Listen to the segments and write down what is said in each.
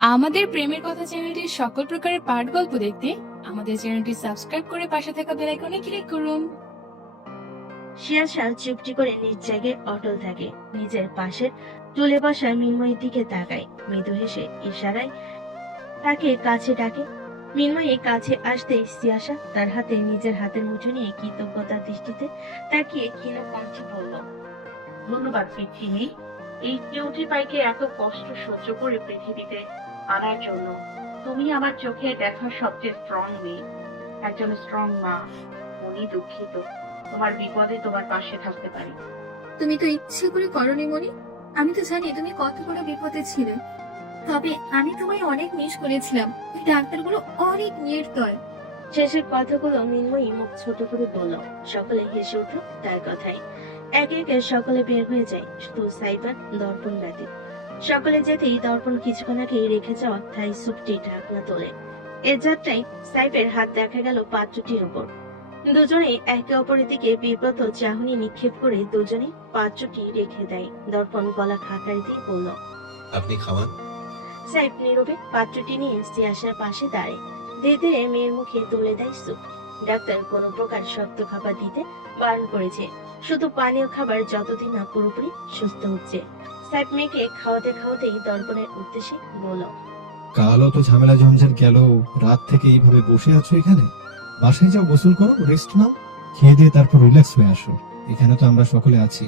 আমাদের প্রেমের কথা চ্যানেলটির সকল প্রকারের পাঠ গল্প দেখতে আমাদের চ্যানেলটি সাবস্ক্রাইব করে পাশে থাকা বেল আইকনে ক্লিক করুন। শিয়াশা চুপটি করে নিজ জায়গায় অটল থাকে। নিজের পাশের টুলে বসা মিনময়ীর দিকে তাকায়, মৃদু হেসে ইশারায় তাকে কাছে ডাকে। মিনময়ী কাছে আসতেই শিয়াশা তার হাতে নিজের হাতের মুঠো নিয়ে কৃতজ্ঞতার দৃষ্টিতে তাকিয়ে ক্ষীণ কণ্ঠে বলল, ধন্যবাদ পৃথিবী, এই কিউটি পাইকে এত কষ্ট সহ্য করে পৃথিবীতে আনার জন্য। তুমি আমার চোখে দেখা সবচেয়ে স্ট্রং মেয়ে, একজন স্ট্রং মা। মনি দুঃখিত, তোমার বিপদে তোমার পাশে থাকতে পারি। তুমি তো ইচ্ছে করে করনি মনি। আমি তো জানি তুমি কত বড় বিপদে ছিলে, তবে আমি তোমায় অনেক মিস করেছিলাম। ওই ডাক্তারগুলো অনেক নির্দয়। শেষের কথাগুলো মিনময়ী মুখ ছোট করে বলল। সকলে হেসে উঠল তার কথায়। একে একে সকলে বের হয়ে যায়, শুধু সাইবার দর্পণ ব্যতীত। সকলে যেতেই দর্পণ কিছুক্ষণ আগে রেখে যাওয়া থাই স্যুপটি ঢাকনা তোলে। এ যাত্রায় সাইবের হাত দেখা গেল পাত্রটির উপর। দুজনেই একে অপরের দিকে বিব্রত চাহনি নিক্ষেপ করে দুজনেই পাত্রটি রেখে দেয়। দর্পণ গলা খাকারি দিয়ে বলল, আপনি খাওয়ান। সাইব নীরবে পাত্রটি নিয়ে সিয়াশার পাশে দাঁড়ায়। ধীরে ধীরে মেয়ের মুখে তুলে দেয় স্যুপ। ডাক্তার কোনো প্রকার শক্ত খাবার দিতে বারণ করেছে, শুধু পানীয় খাবার যতদিন না পুরোপুরি সুস্থ হচ্ছে। সাইব মেয়েকে খাওয়াতে খাওয়াতেই দর্পণের উদ্দেশ্যে বলল, কাল অত ঝামেলা ঝঞ্ঝাট গেল, রাত থেকে এইভাবে বসে আছো এখানে? বাসায় যাও, গোসল করো, রেস্ট নাও, খেয়ে দিয়ে তারপর রিল্যাক্স হয়ে আসো। এখানে তো আমরা সকলে আছি।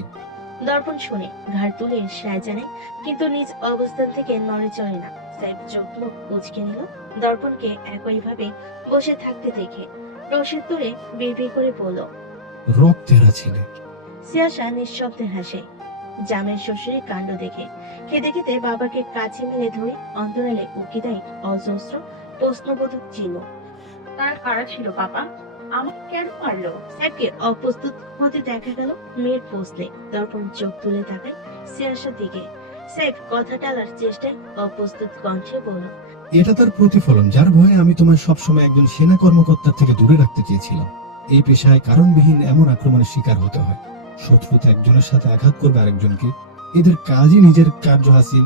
দর্পণ শুনে ঘাড় তুলে সায় জানায়, কিন্তু নিজ অবস্থান থেকে নড়ে চড়ে না। সাইব চোখ মুখ কুঁচকে নিল দর্পণকে একইভাবে বসে থাকতে দেখে। রোষের তুলে বিড়বিড় করে বলল, রক্তেরা ছেলে। সিয়াশা নিঃশব্দে হাসে জামের শ্বশুরের কাণ্ড দেখে। খেতে খেতে বাবাকে কাছে মেলে ধরে অন্তরালে উকি দেয় অজস্র প্রশ্নবোধক চিহ্ন। তার কারা ছিল বাবা? আমাকে কেন মারলো? সাহেবকে অপ্রস্তুত হতে দেখা গেল মেয়ের পোষলে। দর্পণ চোখ তুলে তাকায় সিয়াশার দিকে। সাহেব কথা টালার চেষ্টায় অপ্রস্তুত কণ্ঠে বলল, এটা তার প্রতিফলন, যার ভয়ে আমি তোমায় সবসময় একজন সেনা কর্মকর্তার থেকে দূরে রাখতে চেয়েছিলাম। এই পেশায় কারণবিহীন এমন আক্রমণের শিকার হতে হয়। শত্রুতা একজনের সাথে আঘাত করবে আরেকজনকে, এদের কাজই নিজের কার্য হাসিল,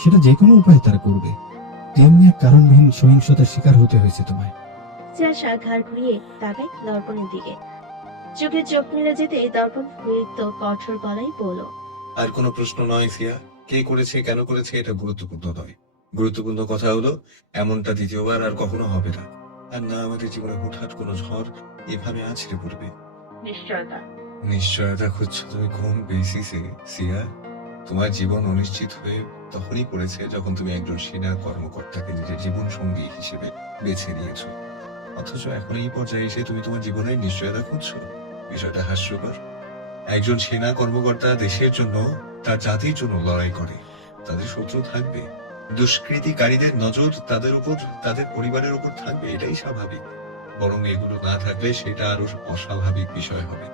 সেটা যে কোনো উপায়ে তারা করবে। তেমনি এক কারণবিহীন সহিংসতার শিকার হতে হয়েছে তোমায়। সিয়াশা ঘাড় ঘুরিয়ে তাকায় দর্পণের দিকে। চোখে চোখ মিলে যেতে দর্পণ মৃত্য কঠোর গলায় বলল, আর কোনো প্রশ্ন নয় সিয়া, কে করেছে কেন করেছে এটা গুরুত্বপূর্ণ নয়। গুরুত্বপূর্ণ কথা হলো এমনটা দ্বিতীয়বার আর কখনো হবে না। আর না আমাদের জীবনে হুটহাট কোনো ঝড় এভাবে আছড়ে পড়বে। নিশ্চয়তা। নিশ্চয়তা খুঁজছো তুমি কোন বেসিসে সিয়া? তোমার জীবন অনিশ্চিত হয়ে তখনই পড়েছে যখন তুমি একজন সেনা কর্মকর্তাকে নিজের জীবন সঙ্গী হিসেবে বেছে নিয়েছো। অথচ এখন এই পর্যায়ে এসে তুমি তোমার জীবনের নিশ্চয়তা খুঁজছো। বিষয়টা হাস্যকর। একজন সেনা কর্মকর্তা দেশের জন্য, তার জাতির জন্য লড়াই করে। তাদের শত্রু থাকবে, দুষ্কৃতিকারীদের নজর তাদের উপর, তাদের পরিবারের উপর থাকবে, এটাই স্বাভাবিক। বরং এগুলো না থাকলে সেটা আরো অস্বাভাবিক বিষয় হবে।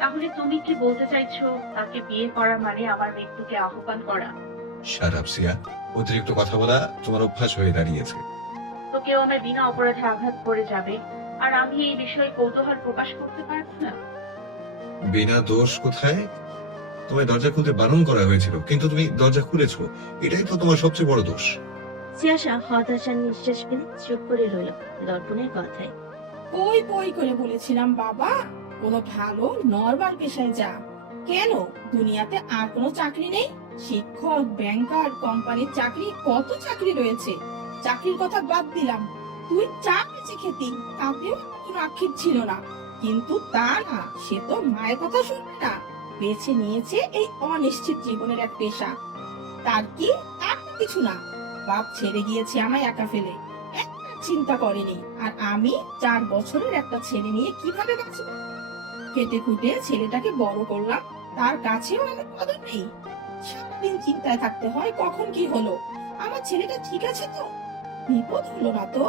তাহলে তুমি কি বলতে চাইছো তাকে বিয়ে করা মানে আমার মৃত্যুকে আহ্বান করা? শাট আপ সিয়া, অতিরিক্ত কথা বলা তোমার অভ্যাস হয়ে দাঁড়িয়েছে। তো কেউ আমার বিনা অপরাধে আঘাত করে যাবে, আর আমি এই বিষয়ে কৌতূহল প্রকাশ করতে পারবো না? বিনা দোষ কোথায়? তোমায় দরজা খুলতে বারণ করা হয়েছিল, কিন্তু তুমি দরজা খুলেছো, এটাই তো তোমার সবচেয়ে বড় দোষ। সিয়াশা হতাশার নিঃশ্বাস ফেলে চুপ করে রইল দর্পণের কথায়। ওই বই করে বলেছিলাম বাবা, কোনো ভালো নরমাল পেশায় যা। কেন দুনিয়াতে আর কোনো চাকরি নেই? শিক্ষক, ব্যাংকার, কোম্পানির চাকরি, কত চাকরি রয়েছে। চাকরির কথা বাদ দিলাম, তুই চা বেঁচে খেতি, তাতেও আমার কোনো আক্ষেপ ছিল না। কিন্তু তা না, সে তো মায়ের কথা শুনবে না, বেছে নিয়েছে এই অনিশ্চিত জীবনের এক পেশা। তার কি? তার তো কিছু না। বাপ ছেড়ে গিয়েছে আমায় একা ফেলে, চিন্তা করেনি। আর আমি 4 বছরের একটা ছেলে নিয়ে কিভাবে বাঁচব? খেটে খুটে ছেলেটাকে বড় করলাম, তার কাছেও আমার কদর নেই। সারাদিন চিন্তায় থাকতে হয় কখন কি হলো। আমার ছেলেটা ঠিক আছে তো? বিপদ হলো না তো?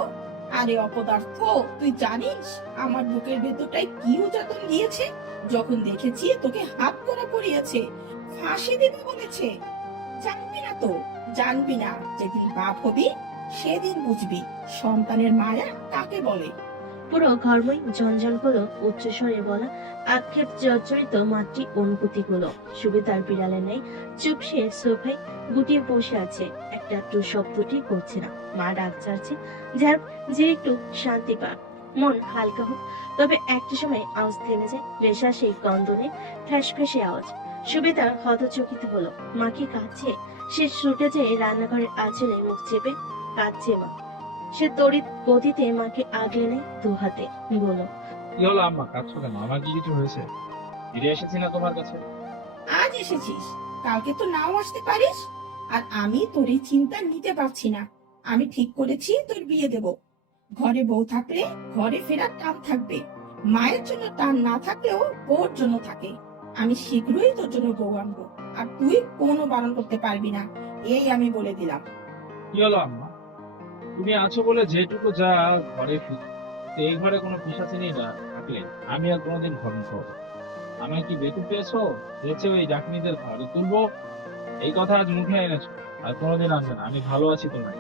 আরে অপদার্থ, তুই জানিস আমার বুকের ভেতরটায় কি উজাতন গিয়েছে যখন দেখেছি তোকে হাত করে পড়িয়েছে, ফাঁসি দিতে বলেছে। জানবি না তো, জানবি না। যেদিন বাপ হবি সেদিন বুঝবি সন্তানের মায়া কাকে বলে। পুরো ঘরময় ঝনঝন করলো উচ্চস্বরে বলা আক্ষেপ জর্জরিত মাতৃ অনুভূতিগুলো। সুবিধার বিড়ালের নেই চুপসে সোফায় গুটিয়ে বসে আছে, একটা একটু শব্দটি করছে না। মা ডাক চাচ্ছে যার যে একটু শান্তি পাক, মন হালকা হোক। তবে একটা সময় আওয়াজ থেমে যায়, ভেসা সেই কন্দনে ঠ্যাস ফেসে আওয়াজ। সুবিধা হতচকিত হলো, মা কি কাঁদছে? সে ছুটে যেয়ে রান্নাঘরের আঁচলে মুখ চেপে কাঁদছে মা। সে তড়িৎ গতিতে মাকে আগলে নেয় দু হাতে, বলল কি হলো আম্মা, কাঁদছো কেন? আমার কি কিছু হয়েছে? ফিরে এসেছি না তোমার কাছে? আজ এসেছিস, কালকে তো নাও আসতে পারিস। আর আমি তোর এই চিন্তা নিতে পারছি না। আমি ঠিক করেছি তোর বিয়ে দেব। ঘরে বউ থাকলে ঘরে ফেরার টান থাকবে, মায়ের জন্য টান না থাকলেও বউর জন্য থাকে। আমি শীঘ্রই তোর জন্য বউ আনবো, আর তুই কোনো বারণ করতে পারবি না, এই আমি বলে দিলাম। কি হলো আম্মা, তুমি আছো বলে যেটুকু যা ঘরে এই ঘরে কোনো পিশাচিনী না থাকলে আমি আর কোনোদিন ঘর মুখব না। আমায় কি বেকুব পেয়েছো? পেয়েছে ওই ডাকনিদের ঘরে তুলবো, এই কথা আজ মুখে এনেছো, আর কোনোদিন আনবে না। আমি ভালো আছি তোমায়।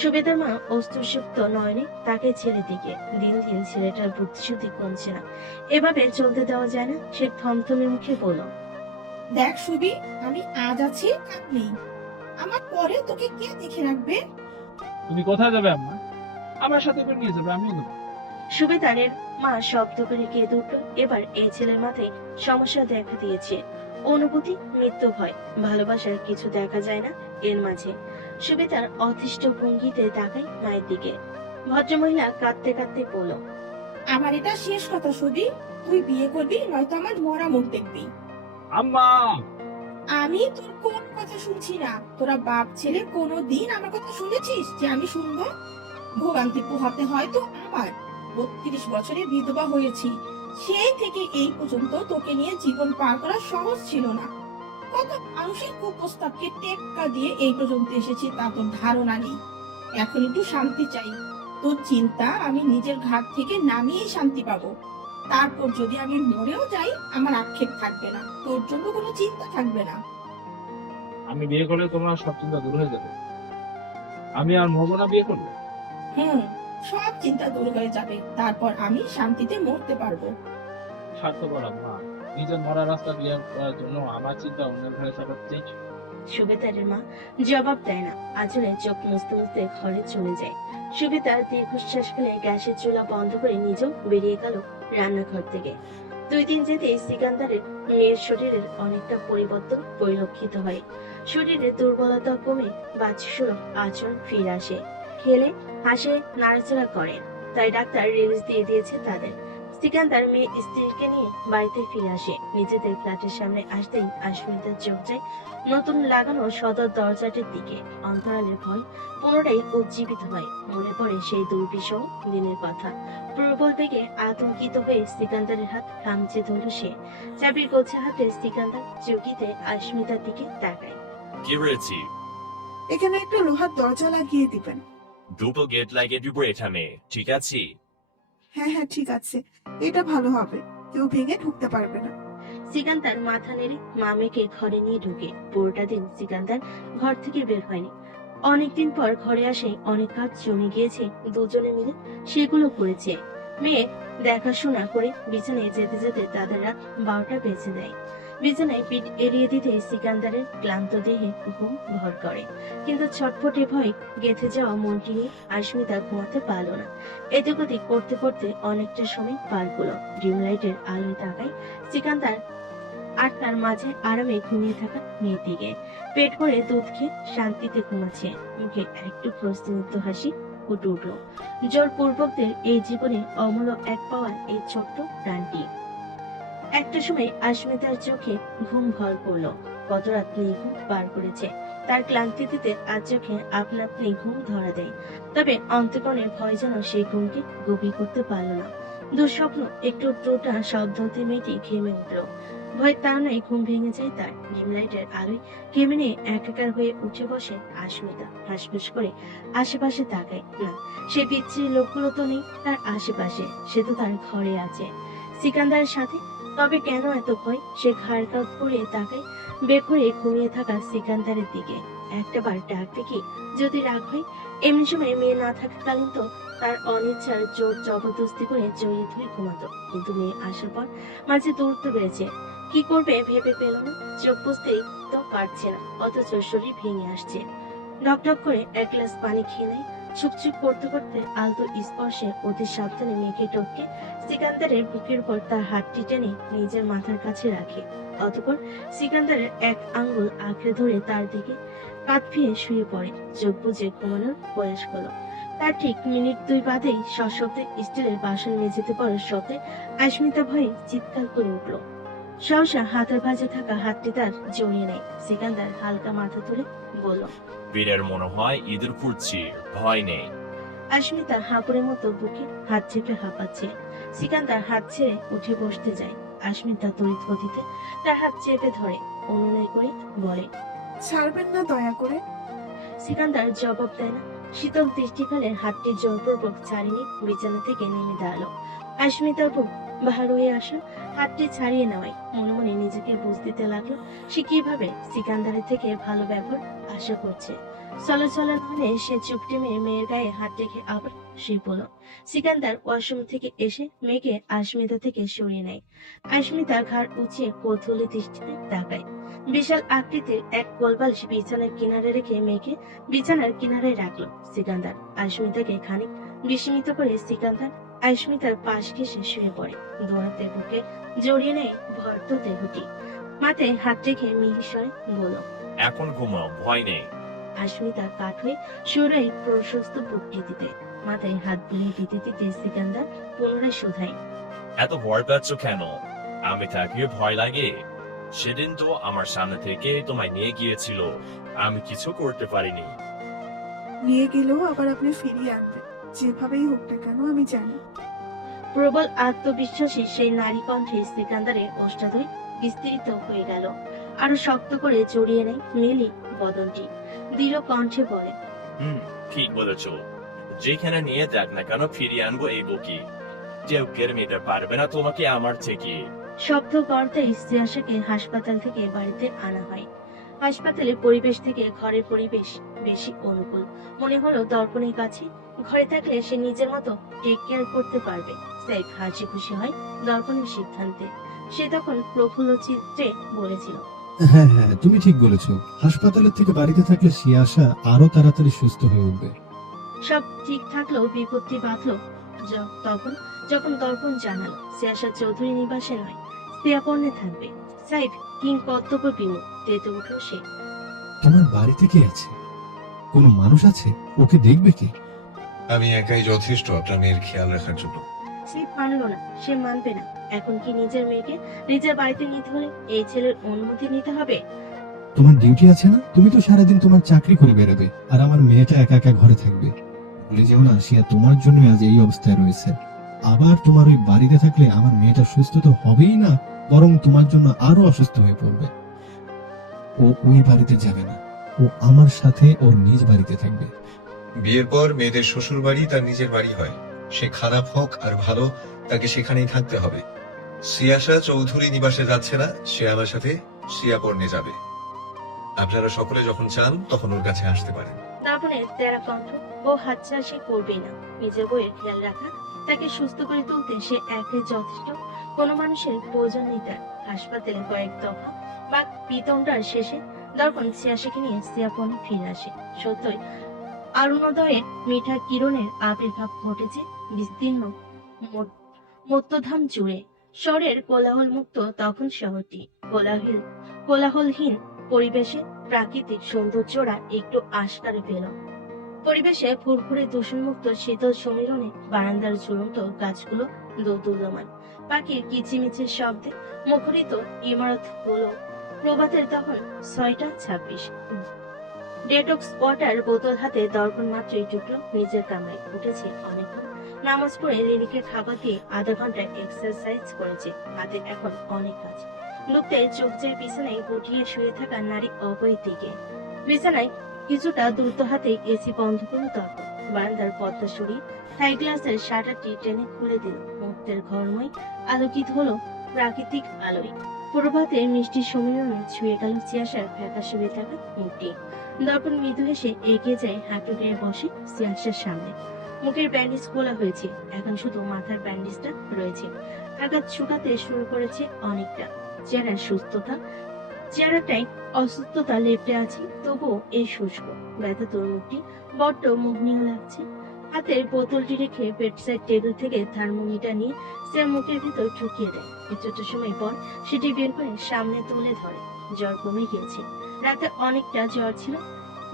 সুবেদার মা অস্ত্রসুপ্ত নয়নে তাকে ছেলে দিকে। দিন দিন ছেলেটার বুদ্ধিশুদ্ধি কমছে না, এভাবে চলতে দেওয়া যায় না। সে থমথমে মুখে বলল দেখ সুবি, আমি আজ আছি কাল নেই, আমার পরে তোকে কে দেখে রাখবে? তুমি কোথায় যাবে আম্মা? আমার সাথে করে নিয়ে যাবে, আমিও দেবো। সুবেদারের মা শব্দ করে কেঁদে উঠল। এবার এই ছেলের মাথায় সমস্যা দেখা দিয়েছে। অনুভূতি, মৃত্যু, ভয়, ভালোবাসার কিছু দেখা যায় না এর মাঝে। সুবেদার অতিষ্ঠ ভঙ্গিতে তাকায় মায়ের দিকে। ভদ্রমহিলা কাঁদতে কাঁদতে বলল আমার এটা শেষ কথা সুবি, তুই বিয়ে করবি নয়তো আমার মরা মুখ দেখবি। আম্মা, আমি তোর কোন কথা শুনছি না। তোরা বাপ ছেলে কোনোদিন আমার কথা শুনেছিস যে আমি শুনবো? ভোগান্তি পোহাতে হয়তো আমার 32 বছরে বিধবা হয়েছি, সেই থেকে এই পর্যন্ত তোকে নিয়ে জীবন পার করা সহজ ছিল না। কত মানুষের কুপ্রস্তাবকে টেক্কা দিয়ে এই পর্যন্ত এসেছি তা তোর ধারণা নেই। এখন একটু শান্তি চাই। তোর চিন্তা আমি নিজের ঘাট থেকে নামিয়েই শান্তি পাবো। তারপর যদি আমি মরেও যাই আমার আক্ষেপ থাকবে না, তোর জন্য কোনো চিন্তা থাকবে না। আমি বিয়ে করলে তোমার সব চিন্তা দূর হয়ে যাবে। আমি আর মরবো না বিয়ে করলে। সব চিন্তা দূর হয়ে যাবে, তারপর আমি শান্তিতে মরতে পারবো। স্বার্থপর আম্মা, নিজের মরা রাস্তা ক্লিয়ার করার জন্য আমার চিন্তা অন্যের ঘরে চাপাতে চাইছো। সুবেদারের মা জবাব দেয় না, আঁচলে চোখ মুছতে মুছতে ঘরে চলে যায়। সুবেদার দীর্ঘশ্বাস ফেলে গ্যাসের চুলা বন্ধ করে নিজেও বেরিয়ে গেল রান্নাঘর থেকে। 2 দিন যেতে সিকান্দারের মেয়ের শরীরের অনেকটা পরিবর্তন পরিলক্ষিত হয়। শরীরে দুর্বলতা কমে বাচ্চাসুলভ আচরণ ফিরে আসে, খেলে হাসে, নাড়াচাড়া করে। তাই ডাক্তার রিলিজ দিয়ে দিয়েছে তাদের। সিকান্দার মেয়ে স্ত্রীকে নিয়ে বাড়িতে ফিরে আসে। নিজেদের ফ্ল্যাটের সামনে আসতেই আশমিতার চোখ যায় নতুন লাগানো সদর দরজাটির দিকে। অন্তরালের ভয় পুনরায় উজ্জীবিত হয়। মনে পড়ে সেই দুর্বিষহ দিনের কথা। প্রবল বেগে আতঙ্কিত হয়ে সিকান্দারের হাত খামচে ধরল সে। চাবির গোছা হাতে সিকান্দার চৌকিতে আশমিতার দিকে তাকায়। কি রয়েছি? এখানে একটা লোহার দরজা লাগিয়ে দিবেন। দুটো গেট লাগিয়ে দিব এখানে, ঠিক আছে? হ্যাঁ হ্যাঁ ঠিক আছে, এটা ভালো হবে, কেউ ভেঙে ঢুকতে পারবে না। সিকান্দার মাথা নেড়ে মামেকে ঘরে নিয়ে ঢুকে। পুরোটা দিন সিকান্দার ঘর থেকে বের হয়নি। অনেকদিন পর ঘরে আসে, অনেক কাজ জমে গিয়েছে, দুজনে মিলে সেগুলো করেছে। মেয়ে দেখাশোনা করে বিছানায় যেতে যেতে তাদের রাত 12টা বেজে দেয়। বিছানায় পিঠ এড়িয়ে দিতে সিকান্দারের ক্লান্ত দেহে ঘুম ভর করে, কিন্তু ছটফটে ভয় গেঁথে যাওয়া মনটি নিয়ে আশমিতা ঘুমাতে পারল না। এদিক ওদিক করতে করতে অনেকটা সময় পার হলো। ডিম লাইটের আলোয় তাকায় সিকান্দার আর তার মাঝে আরামে ঘুমিয়ে থাকা মেয়ের দিকে। পেট ভরে দুধ খেয়ে শান্তিতে ঘুমাচ্ছে, মুখে একটু প্রস্তুত হাসি ফুটে উঠল। জোরপূর্বকদের এই জীবনে অমূল্য এক পাওয়ার এই ছোট্ট প্রাণটি। একটা সময় আশমিতার চোখে ঘুম ভর করলো। কত রাত নিঘুম পার করেছে, তার ক্লান্তিতে আজ চোখে আপনা আপনি ঘুম ধরা দেয়। তবে অন্তকণে ভয় যেন সেই ঘুমকে গভীর করতে পারল না। দুঃস্বপ্ন একটু টোটা শব্দ হতে মেয়েটি ঘেমে উঠল। ভয়ের তাড়নায় ঘুম ভেঙে যায় তার। ডিম লাইটের আলোয় ঘেমে নিয়ে একাকার হয়ে উঠে বসে আশমিতা। হাসফুস করে আশেপাশে তাকায়। না, সে বিচ্ছিরি লোকগুলো তো নেই তার আশেপাশে, সে তো তার ঘরে আছে সিকান্দারের সাথে। তবে কেন এত ভয়? সে ঘাড় কাঁপ করে তাকায় বেঘরে ঘুমিয়ে থাকা সিকান্দারের দিকে। একটা বার ডাকবে কি যদি রাগ হয়? এমনি সময় মেয়ে না থাকাকালীন তো তার অনিচ্ছার জোর জবরদস্তি করে জড়িয়ে ধরে ঘুমাতো, কিন্তু মেয়ে আসার পর মাঝে দূরত্ব বেড়েছে। কি করবে ভেবে পেল না, চোখ বুঝতেই তো পারছে না, অথচ শরীর ভেঙে আসছে। ঢকঢক করে এক গ্লাস পানি খেয়ে নেয়। চুপচুপ করতে করতে আলতো স্পর্শে অতি সাবধানে মেঘে টপকে সিকান্দারের বুকের উপর তার হাতটি টেনে নিজের মাথার কাছে রাখে। অতঃপর সিকান্দারের এক আঙ্গুল আঁকড়ে ধরে তার দিকে কাঁধ ফিরে শুয়ে পড়ে, চোখ বুজে ঘুমানোর প্রয়াস করলো। তার ঠিক মিনিট দুই বাদেই সশব্দে স্টিলের বাসন মেঝেতে পড়ার শব্দে আস্মিতা ভয়ে চিৎকার করে উঠল। সহসা হাতের ভাঁজে থাকা হাতটি তার জড়িয়ে নেয়। সিকান্দার হালকা মাথা তুলে বলল, বীরের মনে হয় ইঁদুর ফুটছি, ভয় নেই। আস্মিতা হাঁপুড়ের মতো বুকে হাত চেপে হাঁপাচ্ছে। সিকান্দার হাত ছেড়ে উঠে বসতে যায়। আস্মিতা তড়িৎ গতিতে তার হাত চেপে ধরে অনুনয় করে বলে, ছাড়বেন না দয়া করে। সিকান্দার জবাব দেয় না। শীতল দৃষ্টিকালে হাতটি জোরপূর্বক ছাড়িয়ে বিছানা থেকে নেমে দাঁড়ালো। আস্মিতার বুক ভার হয়ে আসা হাতটি ছাড়িয়ে নেওয়ায় মনে মনে নিজেকে বুঝ দিতে লাগলো সে কিভাবে সিকান্দারের থেকে ভালো ব্যবহার আশা করছে। চলাচলা হলে সে চুপটি মেয়ের গায়ে হাত রেখে আবার শুয়ে পড়ল। সিকান্দার ওয়াশরুম থেকে এসে মেয়েকে আস্মিতা থেকে সরিয়ে নেয়। আস্মিতা ঘাড় উঁচিয়ে কৌতূহলী দৃষ্টিতে তাকায়। বিশাল আকৃতির এক গোলবালিশ বিছানার কিনারে রেখে মেয়েকে বিছানার কিনারে রাখলো সিকান্দার। আস্মিতাকে খানিক বিস্মিত করে সিকান্দার আস্মিতার পাশ ঘেঁষে শুয়ে পড়ে। দোয়াতে বুকে জড়িয়ে নেয় ভর্ত দেহটি। মাথায় হাত রেখে মিহি স্বরে বলল, এখন ঘুমাও, ভয় নেই। আস্মিতা কাঠ হয়ে সুরে প্রশস্ত বুকটি দিতে মাথায় হাত বুলিয়ে দিতে দিতে সিকান্দার পুনরায় শুধায়, এত ভয় পাচ্ছ কেন? আমি থাকলে ভয় লাগে? সেদিন তো আমার সামনে থেকে তোমায় নিয়ে গিয়েছিল, আমি কিছু করতে পারিনি। নিয়ে গেলেও আবার আপনি ফিরিয়ে আনবেন, যেভাবেই হোক না কেন আমি জানি। প্রবল আত্মবিশ্বাসী সেই নারী কণ্ঠে সিকান্দারের ওষ্ঠাধরি বিস্তৃত হয়ে গেল। আরো শক্ত করে জড়িয়ে নেয় মেলি বদনটি। দৃঢ় কণ্ঠে বলে, ঠিক বলেছ, যেখানে নিয়ে যাক না কেন ফিরিয়ে আনবো এই বকি। কেউ কেড়ে নিতে পারবে না তোমাকে আমার থেকে। শব্দ করতে ইস্তিয়াসাকে হাসপাতাল থেকে বাড়িতে আনা হয়। হাসপাতালের পরিবেশ থেকে ঘরের পরিবেশ বেশি অনুকূল মনে হলো দর্পণের কাছে। ঘরে থাকলে সে নিজের মতো টেক কেয়ার করতে পারবে। সাইফ হাসি খুশি হয় দর্পণের সিদ্ধান্তে। সে তখন প্রফুল্ল চিত্রে বলেছিল, হ্যাঁ হ্যাঁ, তুমি ঠিক বলেছো। হাসপাতালের থেকে বাড়িতে থাকলে সিয়াসা আরো তাড়াতাড়ি সুস্থ হয়ে উঠবে। সব ঠিক থাকলেও বিপত্তি বাঁধলো যখন দর্পণ জানালো সিয়াসা চৌধুরী নিবাসে নয়, সিয়াপর্ণে থাকবে। সাইফ কিং কর্তব্য বিমুখ তেতে উঠল সে। তোমার বাড়িতে কে আছে? কোনো মানুষ আছে? ওকে দেখবে কি? আমি একাই যথেষ্ট আপনার মেয়ের খেয়াল রাখার জন্য। সাইফ মানলো না, সে মানবে না। এখন কি নিজের মেয়েকে নিজের বাড়িতে নিতে হলে এই ছেলের অনুমতি নিতে হবে? তোমার ডিউটি আছে না? তুমি তো সারাদিন তোমার চাকরি করে বেরোবে, আর আমার মেয়েটা একা একা ঘরে থাকবে। ভুলে যেও না, সিয়া তোমার জন্য আজ এই অবস্থায় রয়েছে। আবার তোমার ওই বাড়িতে থাকলে আমার মেয়েটা সুস্থ তো হবেই না, বরং তোমার জন্য আরো অসুস্থ হয়ে পড়বে। ও ওই বাড়িতে যাবে না, ও আমার সাথে ওর নিজ বাড়িতে থাকবে। বিয়ের পর মেয়েদের শ্বশুর বাড়ি তার নিজের বাড়ি হয়। সে খারাপ হোক আর ভালো, তাকে সেখানেই থাকতে হবে। সিয়াসা চৌধুরী নিবাসে যাচ্ছে না, সে আমার সাথে সিয়াপর্ণে যাবে। আপনারা সকলে যখন চান তখন ওর কাছে আসতে পারেন। দাপনের তেরা কণ্ঠ, ও হাতছাড়া সে করবেই না। নিজের বইয়ের খেয়াল রাখা, তাকে সুস্থ করে তুলতে সে একাই যথেষ্ট। কোনো মানুষের প্রয়োজন নেই তার। হাসপাতালে কয়েক দফা বা পিতন্ডার শেষে দর্পণ সিয়াসাকে নিয়ে সিয়াপর্ণে ফিরে আসে। সত্যই অরুণোদয়ে মিঠা কিরণের আবির্ভাব ঘটেছে বিস্তীর্ণ মত্তধাম জুড়ে। শহরের কোলাহল মুক্ত তখন শহরটি। কোলাহলহীন পরিবেশে প্রাকৃতিক সৌন্দর্যরা একটু আশকারে পেল। পরিবেশে ফুরফুরে দূষণমুক্ত শীতল সমীরণে বারান্দার ঝুলন্ত গাছগুলো দোদুল্যমান। পাখির কিচিমিচির শব্দে মুখরিত ইমারত গুলো। প্রভাতের তখন 6:26। ডেটক্স ওয়াটার বোতল হাতে দর্পণ মাত্রই ঢুকলো নিজের কামরায়। উঠেছে অনেকক্ষণ, নামাজ পড়ে লিলিকে খাবার দিয়ে আধা ঘন্টা এক্সারসাইজ করেছে। হাতে এখন অনেক কাজ। লুকতে চোখ চেয়ে বিছানায় গুটিয়ে শুয়ে থাকা নারী অভয়ের দিকে। বিছানায় কিছুটা দ্রুত হাতে এসি বন্ধ করলো দর্পণ। বারান্দার পর্দা সরিয়ে থাই গ্লাসের শাটারটি টেনে খুলে দিল। মুহূর্তের ঘরময় আলোকিত হলো প্রাকৃতিক আলোয়। প্রভাতে মিষ্টি সমীরণে ছুঁয়ে গেল সিয়াসার ফ্যাকাশে হয়ে থাকা মুখটি। দর্পণ মৃদু হেসে এগিয়ে যায়, হাঁটু গেড়ে বসে সিয়াসার সামনে। মুখের ব্যান্ডেজ খোলা হয়েছে, এখন শুধু মাথার ব্যান্ডেজটা রয়েছে। আঘাত শুকাতে শুরু করেছে অনেকটা। চেহারাটাই অসুস্থতা লেপটে আছে, তবুও এই শুষ্ক ব্যথা তোর মুখটি বড্ড মোহনীয় লাগছে। হাতের বোতলটি রেখে বেডসাইড টেবিল থেকে থার্মোমিটার নিয়ে সে মুখের ভিতর ঢুকিয়ে দেয়। কিছুটা সময় পর সেটি বের করে সামনে তুলে ধরে। জ্বর কমে গিয়েছে, রাতে অনেকটা জ্বর ছিল।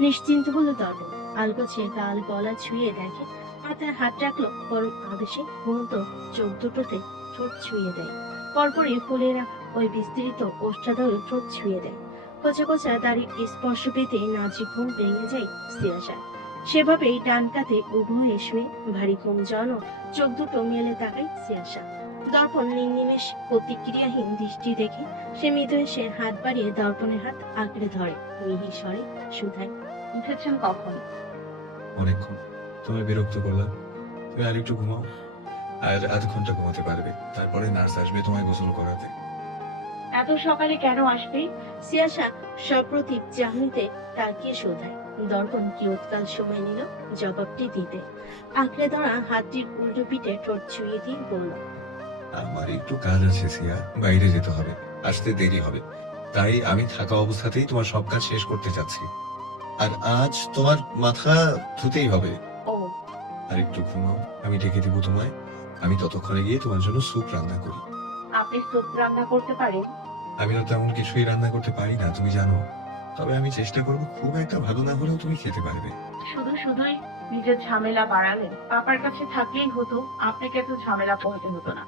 নিশ্চিন্ত হলো দর্পণ। আলগোছে গাল গলা ছুঁয়ে দেখে, মাথায় হাত রাখলো, বরং আবেশে ঘুমন্ত চোখ দুটোতে ঠোঁট ছুঁয়ে দেয়। পরপরই ফুলে রাখা ওই বিস্তৃত ওষ্ঠাধরে ঠোঁট ছুঁয়ে দেয়। কোচা কোচা দাড়ির স্পর্শ পেতে নাচি ঘুম ভেঙে যায় সিয়াশা। সেভাবেই ডান কাঁধে উভয়ে শুয়ে ভারী ঘুম জন চোখ দুটো মেলে তাকায় সিয়াশা। দর্পণ নির্নিমেষ প্রতিক্রিয়াহীন দৃষ্টি দেখে সে মৃদু এসে হাত বাড়িয়ে দর্পণের হাত আঁকড়ে ধরে, মিহি স্বরে শুধায়, উঠেছেন কখন? অনেকক্ষণ। তোমায় বিরক্ত করলাম, তুমি আর একটু ঘুমাও। আর আধ ঘন্টা ঘুমাতে পারবে, তারপরে নার্স আসবে তোমায় গোসল করাতে। এত সকালে কেন আসবে? সিয়াশা সপ্রতিভ চাহনিতে তাকিয়ে শোধায়। দর্পণ কিয়ৎকাল সময় নিল জবাবটি দিতে। আঁকড়ে ধরা হাতটির উল্টো পিঠে ঠোঁট ছুঁয়ে দিয়ে বলল, আমার একটু কাজ আছে সিয়া, বাইরে যেতে হবে, আসতে দেরি হবে। তাই আমি থাকা অবস্থাতেই তোমার সব কাজ শেষ করতে চাচ্ছি। আর আজ তোমার মাথা ধুতেই হবে। ও, আর একটু ঘুমাও, আমি ডেকে দিব তোমায়। আমি ততক্ষণে গিয়ে তোমার জন্য স্যুপ রান্না করি। আপনি স্যুপ রান্না করতে পারেন? আমি তো তেমন কিছুই রান্না করতে পারি না, তুমি জানো। তবে আমি চেষ্টা করবো, খুব একটা ভালো না হলেও তুমি খেতে পারবে। শুধুই নিজের ঝামেলা বাড়ালেন। পাপার কাছে থাকলেই হতো, আপনাকে এত ঝামেলা পোহাতে হতো না।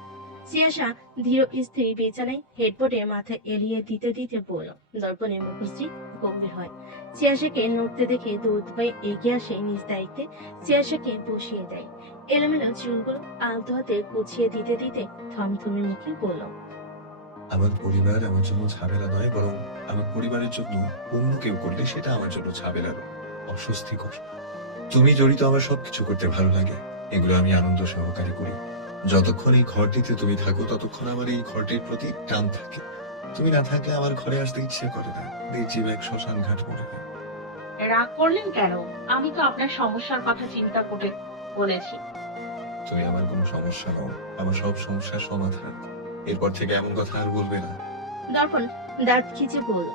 সিয়াশা ধীর স্থির বিছানায় হেডবোর্ডে মাথা এলিয়ে দিতে দিতে বলল। দর্পণের মুখশ্রী গম্ভীর হয়। সিয়াশাকে নড়তে দেখে দ্রুত পায়ে এগিয়ে আসে নিজ দায়িত্বে সিয়াশাকে বসিয়ে দেয়। এলোমেলো চুলগুলো আলতো হাতে গুছিয়ে দিতে দিতে থমথমে মুখে বলল, আমার পরিবার আমার জন্য ঝামেলা নয়, বরং আমার পরিবারের জন্য অন্য কেউ করলে সেটা আমার জন্য ঝামেলার, অস্বস্তিকর। তুমি জড়িত আমার সবকিছু করতে ভালো লাগে, এগুলো আমি আনন্দ সহকারে করি। যতক্ষণ এই ঘরটিতে তুমি থাকো ততক্ষণ আমার এই ঘরটির প্রতি টান থাকে। তুমি না থাকলে আমার ঘরে আসতে ইচ্ছে করে না, দেখছি এক শ্মশান ঘাট মনে হয়। রাগ করলেন কেন? আমি তো আপনার সমস্যার কথা চিন্তা করে বলেছি। তুমি আমার কোনো সমস্যা নও, আমার সব সমস্যার সমাধান। এরপর থেকে এমন কথা আর বলবে না। দর্পণ দাঁত খিচে বলল,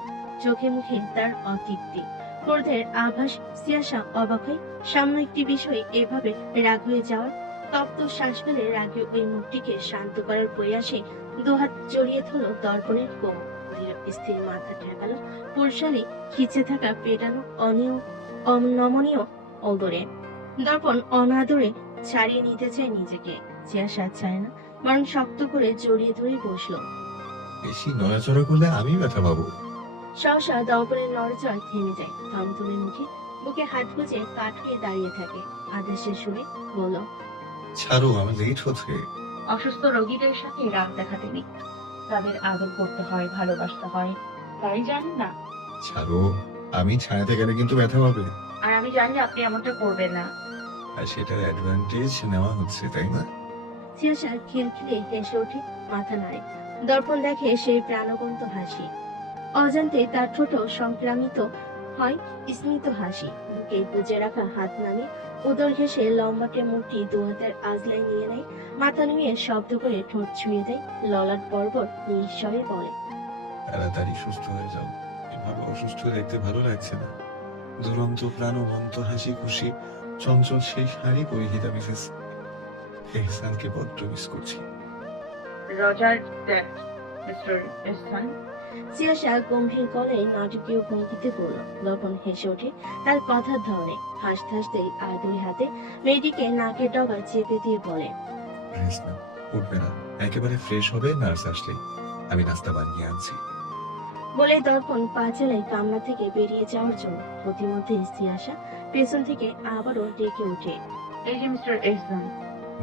চোখে মুখে তার অতৃপ্তি, ক্রোধের আভাস। সিয়াশা অবাক হয়ে সামান্য একটি বিষয়ে এভাবে রাগ হয়ে যাওয়ার। তপ্ত শ্বাস ফেলে রাগে ওই মুখটিকে শান্ত করার প্রয়াসে দুহাত জড়িয়ে ধরল দর্পণের কোমর। ধীর স্থির মাথা ঠেকালো পুরশালী খিচে থাকা পেটানো নমনীয় অদরে। দর্পণ অনাদরে ছাড়িয়ে নিতে চায় নিজেকে। সিয়াশা চায় না, বরং শক্ত করে জড়িয়ে ধরে বসলো। বেশি নড়াচড়া করলে আমি ব্যথা পাবো। সহসা দর্পণের নড়চড় থেমে যায়। থমথমে মুখে বুকে হাত গুজে কাঠ হয়ে দাঁড়িয়ে থাকে। আদেশের সুরে বলল, ছাড়ো, আমার লেট হচ্ছে। অসুস্থ রোগীদের সাথে রাগ দেখাতে নেই, তাদের আদর করতে হয়, ভালোবাসতে হয়, তাই জানেন না? ছাড়ো, আমি ছায়াতে গেলে কিন্তু ব্যথা পাবে। আর আমি জানি আপনি এমনটা করবেন না। আর সেটার অ্যাডভান্টেজ নেওয়া হচ্ছে, তাই না? সিয়াশা খিলখিলে হেসে ওঠে, মাথা নাড়ে। দর্পণ দেখে সেই প্রাণবন্ত হাসি। অজান্তে তার ঠোঁট সংক্রামিত হয় স্মিত হাসি। বুকে গুজে রাখা হাত নামে উদর ঘেঁষে লম্বাটে মুখটি দু হাতের আজলায় নিয়ে নেয়। মাথা নুয়ে শব্দ করে ঠোঁট ছুঁয়ে দেয়। ললাট বর্বর নিঃস্বরে বলে, তাড়াতাড়ি সুস্থ হয়ে যাও, এভাবে অসুস্থ দেখতে ভালো লাগছে না। দুরন্ত প্রাণবন্ত হাসি খুশি চঞ্চল সেই শাড়ি পরিহিতা মিসেস এহসানকে বড্ড মিস করছি। রজার দ্যাট মিস্টার এহসান। সিয়াশা গম্ভীর গলায় নাটকীয় ভঙ্গিতে বলল। দর্পণ হেসে ওঠে তার কথার ধরনে। হাসতে হাসতেই আর দুই হাতে মেয়েটিকে নাকের ডগা চেপে দিয়ে বলে, রেস্ট নাও, উঠবে না, একেবারে ফ্রেশ হবে নার্স আসলে। আমি নাস্তা বানিয়ে আনছি। বলে দর্পণ পা চালায় কামরা থেকে বেরিয়ে যাওয়ার জন্য। প্রতিমধ্যে সিয়াশা পেছন থেকে আবারও ডেকে ওঠে, এই যে মিস্টার এহসান,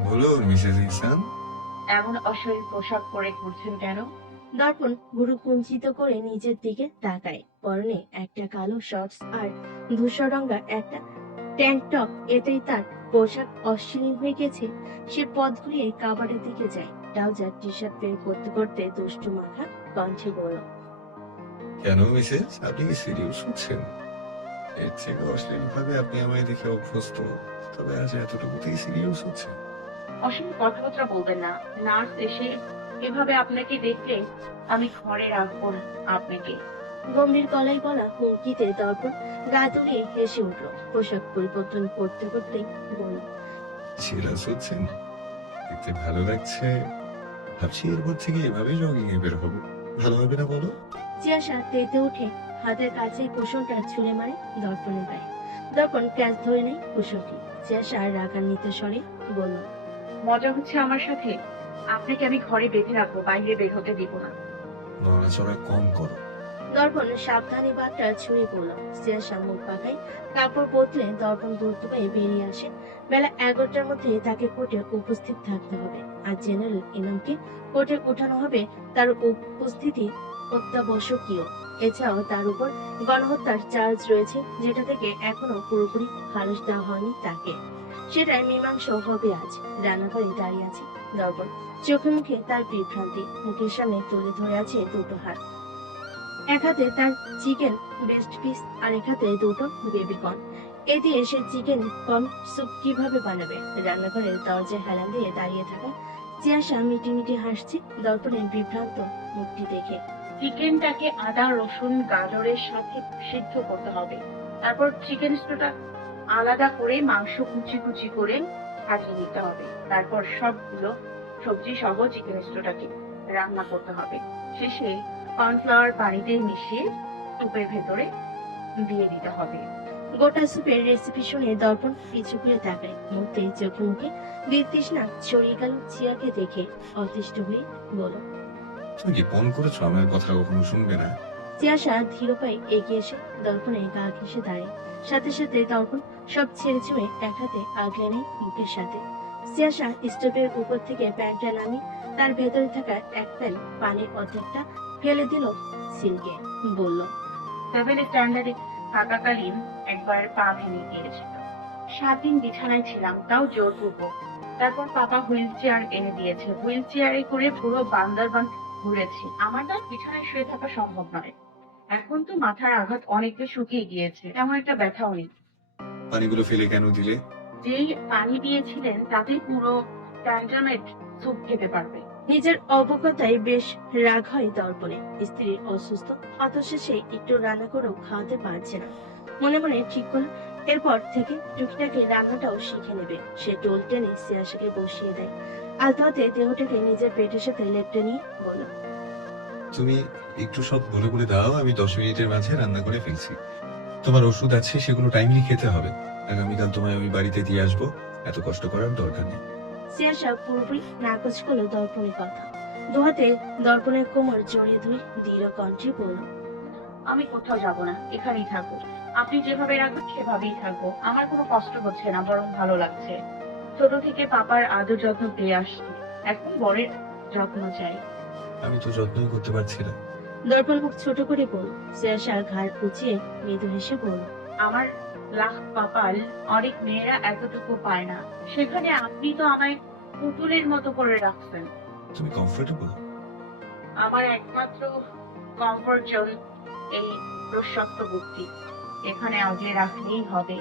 বলুন মিসেস ইহসান। এমন অশরীর পোশাক পরে ঘুরছেন কেন? দর্পণ ভুরু কুঞ্চিত করে নিজের দিকে তাকায়। পরনে একটা কালো শর্টস আর ধূসর রঙা একটা ট্যাঙ্ক টপ, এতেই তার পোশাক অশ্লীল হয়ে গেছে। সে পথ ঘুরিয়ে কাবারের দিকে যায়। ট্রাউজার টি শার্ট বের করতে করতে দুষ্টু মাখা কণ্ঠে বলল, কেন মিসেস, আপনি কি সিরিয়াস হচ্ছেন? এর থেকে অশ্লীল ভাবে আপনি আমায় দেখে অভ্যস্ত, তবে আজ এতটুকুতেই সিরিয়াস হচ্ছে। অসীম কথাবার্তা বলবেন না। নার্স এসে এভাবে আপনাকে দেখলে আমি ঘরে রাখবো না আপনাকে। গম্ভীর গলায় বলা হুমকিতে দর্পণ গা তুলিয়ে হেসে উঠল। পোশাক পরিবর্তন করতে করতেই বলল, সিরিয়াস হচ্ছেন? দেখতে ভালো লাগছে। ভাবছি এরপর থেকে এভাবেই জগিং এ বের হবো। ভালো হবে না বলো? জিয়াসা তেতে উঠে হাতের কাছে কুশনটা ছুঁড়ে মারে দর্পণের গায়ে। দর্পণ ক্যাচ ধরে নেয় কুশনটি। জিয়াসা রাগান্বিত স্বরে বলল, মজা হচ্ছে আমার সাথে? আপনাকে আমি ঘরে বেঁধে রাখবো, বাইরে বের হতে দিব না। নড়াচড়া কম করো। দর্পণ সাবধানে বাটটা ছুঁড়ে পড়ল। জিয়াসা মুখ পাকায় কাপড় বদলে দর্পণ দ্রুত পায়ে বেরিয়ে আসে। বেলা 11টার মধ্যে তাকে কোর্টে উপস্থিত থাকতে হবে। আর জেনারেল ইমামকে কোর্টে ওঠানো হবে। তার উপস্থিতি অত্যাবশ্যকীয়। এছাড়াও তার উপর গণহত্যার চার্জ রয়েছে, যেটা থেকে এখনো পুরোপুরি খালাস দেওয়া হয়নি তাকে। সেটাই মীমাংসা হবে আজ। রান্নাঘরে দাঁড়িয়ে আছে দর্পণ। চোখে মুখে তার বিভ্রান্তি। মুখের সামনে তুলে ধরে আছে দুটো হাত। এক হাতে তার চিকেন বেস্ট পিস আর এক হাতে দুটো বেবি কর্ন। এ দিয়ে সে চিকেন কর্ন স্যুপ কিভাবে বানাবে? রান্নাঘরের দরজায় হেলান দিয়ে দাঁড়িয়ে থাকা জিয়াসা মিটি মিটি হাসছে দর্পণের বিভ্রান্ত মুখটি দেখে। চিকেনটাকে আদা রসুন গাজরের সাথে সিদ্ধ করতে হবে। তারপর চিকেন স্টুটা আলাদা করে মাংস কুচি কুচি করে ভাজিয়ে নিতে হবে। তারপর সবগুলো সবজি সহ চিকেন স্টুটাকে রান্না করতে হবে। শেষে কর্নফ্লাওয়ার পানিতে মিশিয়ে স্যুপের ভেতরে দিয়ে দিতে হবে। গোটা স্যুপের রেসিপি শুনে দর্পণ পিছু করে তাকায়। মুহূর্তে চোখে মুখে বিতৃষ্ণা ছড়িয়ে গেল জিয়াকে দেখে। অতিষ্ঠ হয়ে বলল, তুমি কি পণ করেছো আমার কথা কখনো শুনবে না? জিয়াসা ধীর পায়ে এগিয়ে এসে দর্পণে গা ঘেঁষে দাঁড়ায়। সাথে সাথে দর্পণ সব ছেড়ে ছুঁড়ে এক হাতে আগলে নেয় মুখের সাথে। জিয়াসা স্টোভের উপর থেকে প্যান্টটা নামিয়ে তার ভেতরে থাকা এক প্যান পানির অর্ধেকটা ফেলে দিল সিল্কে। বলল, 7 স্ট্যান্ডার্ডে থাকাকালীন একবার পা ভেঙে গিয়েছিল। 7 দিন বিছানায় ছিলাম, তাও জোরপূর্বক। তারপর পাপা হুইল চেয়ার এনে দিয়েছে। হুইল চেয়ারে করে পুরো বান্দরবান ঘুরেছি। আমার না বিছানায় শুয়ে থাকা সম্ভব নয়। এখন তো মাথার আঘাত অনেকটা শুকিয়ে গিয়েছে, তেমন একটা ব্যথাও নেই। পানিগুলো ফেলে কেন দিলে? যেই পানি দিয়েছিলেন তাতে পুরো ট্যান্টামেট স্যুপ খেতে পারবে। নিজের অবজ্ঞতায় বেশ রাগ হয় দর্পণে। স্ত্রীর অসুস্থ, অথচ সে একটু রান্না করেও খাওয়াতে পারছে না। মনে মনে ঠিক করল এরপর থেকে টুকিটাকি রান্নাটাও শিখে নেবে। সে টোল টেনে সিয়াসাকে বসিয়ে দেয়। আলতো হাতে দেহটাকে নিজের পেটের সাথে লেপটে নিয়ে বলল, তুমি একটু সব বলে বলে দাও, আমি 10 মিনিটের মাঝে রান্না করে ফেলছি। তোমার ওষুধ আছে, সেগুলো টাইমলি খেতে হবে। আগামীকাল তোমায় আমি বাড়িতে দিয়ে আসবো, এত কষ্ট করার দরকার নেই। সিয়াসা পুরোপুরি নাকচ করলো দর্পণের কথা। দুহাতে দর্পণের কোমর জড়িয়ে ধরে দৃঢ় কণ্ঠে বলল, আমি কোথাও যাব না, এখানেই থাকবো। আপনি যেভাবে রাখবেন সেভাবেই থাকবো। আমার কোনো কষ্ট হচ্ছে না, বরং ভালো লাগছে। ছোট থেকে পাপার আদর যত্ন পেয়ে আসছি, এখন বরের যত্ন চাই। আমি তো যত্নই করতে পারছি না। দর্পণ মুখ ছোট করে বলল। সিয়াসার ঘাড় কুচিয়ে মৃদু হেসে বলল, আমার লাখ কপাল, অনেক মেয়েরা এতটুকু পায় না। সেখানে আপনি তো আমায় পুতুলের মতো করে রাখছেন। তুমি কমফোর্টেবল? আমার একমাত্র কমফোর্ট জোন এই প্রশস্ত বুদ্ধি। এখানে আগলে রাখলেই হবে,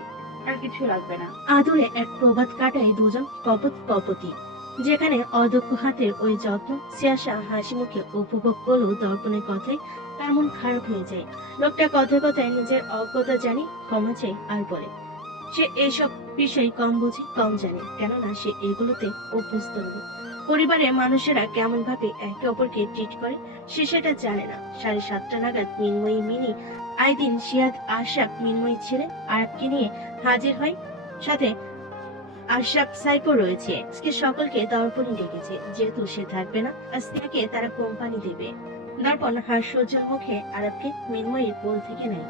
আর কিছু লাগবে না। আদরে এক প্রভাত কাটায় দুজন কপত কপতি। যেখানে অদক্ষ হাতের ওই যত্ন সিয়াসা হাসি মুখে উপভোগ করলেও দর্পণের কথায় তার মন খারাপ হয়ে যায়। লোকটা কথায় কথায় নিজের অজ্ঞতা জানি ক্ষমা চাই আর বলে, সে এইসব বিষয় কম বোঝে, কম জানে, কেননা সে এগুলোতে অভ্যস্ত নয়। পরিবারের মানুষেরা কেমন ভাবে একে অপরকে ট্রিট করে সে সেটা জানে না। 7:30 নাগাদ মিনময়ী, মিনি, আইদিন, সিয়াদ, আশরাফ মিনময়ী ছেলে আরবকে নিয়ে হাজির হয়। সাথে আশরাফ সাইকো রয়েছে। আজকে সকলকে দর্পণে ডেকেছে, যেহেতু সে থাকবে না আজকে তারা কোম্পানি দেবে। দর্পণ হাস্যোজ্জ্বল মুখে আরবকে মিনময়ীর কোল থেকে নেয়।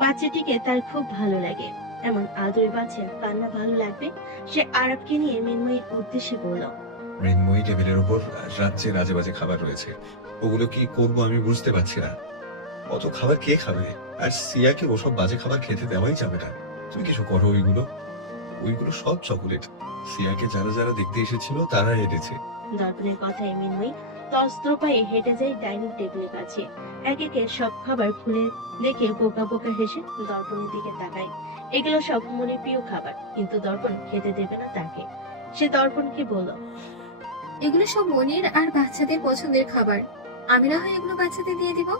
বাচ্চাটিকে তার খুব ভালো লাগে। এমন আদরে বাচ্চা কান্না ভালো লাগবে। সে আরবকে নিয়ে মিনময়ীর উদ্দেশ্যে বলল, মৃন্ময়ী টেবিলের উপর রাজ্যে রাজে বাজে খাবার রয়েছে, ওগুলো কি করবো আমি বুঝতে পারছি না। অত খাবার কে খাবে? আর সিয়াকে ওসব বাজে খাবার খেতে দেওয়াই যাবে না। তুমি কিছু করো। ওইগুলো সব চকোলেট। সিয়াকে যারা যারা দেখতে এসেছিল তারা এনেছে। দর্পণের কথায় মিনময়ী তস্ত্র পায়ে হেঁটে যায় ডাইনিং টেবিলের কাছে। এক একে সব খাবার খুলে দেখে বোকা বোকা হেসে দর্পণের দিকে তাকায়। এগুলো সব মনির প্রিয় খাবার, কিন্তু দর্পণ খেতে দেবে না তাকে। সে দর্পণকে বলল, এগুলো সব মনির আর বাচ্চাদের পছন্দের খাবার, আমি না হয় এগুলো বাচ্চাদের দিয়ে দিব।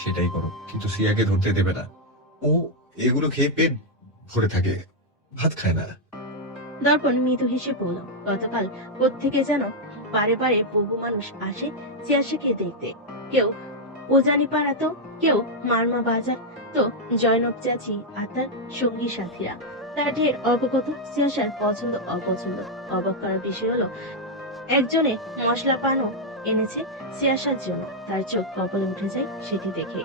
সেটাই করো, কিন্তু সিয়াকে ধরতে দেবে না। ও এগুলো খেয়ে পেট ভরে থাকে, ভাত খায় না। দর্পণ মৃদু হেসে বলল, গতকাল কোত্থেকে যেন বারে বারে বহু মানুষ আসে সিয়াশাকে দেখতে। কেউ ওজানি পাড়াতো, কেউ মারমা বাজার, তো জয়নব চাচি আর তার সঙ্গী সাথীরা। তার ঢের অবগত সিয়াশার পছন্দ অপছন্দ। অবাক করার বিষয় হলো, একজনে মশলা পানও এনেছে সিয়াশার জন্য। তার চোখ কপালে উঠে যায় সেটি দেখে।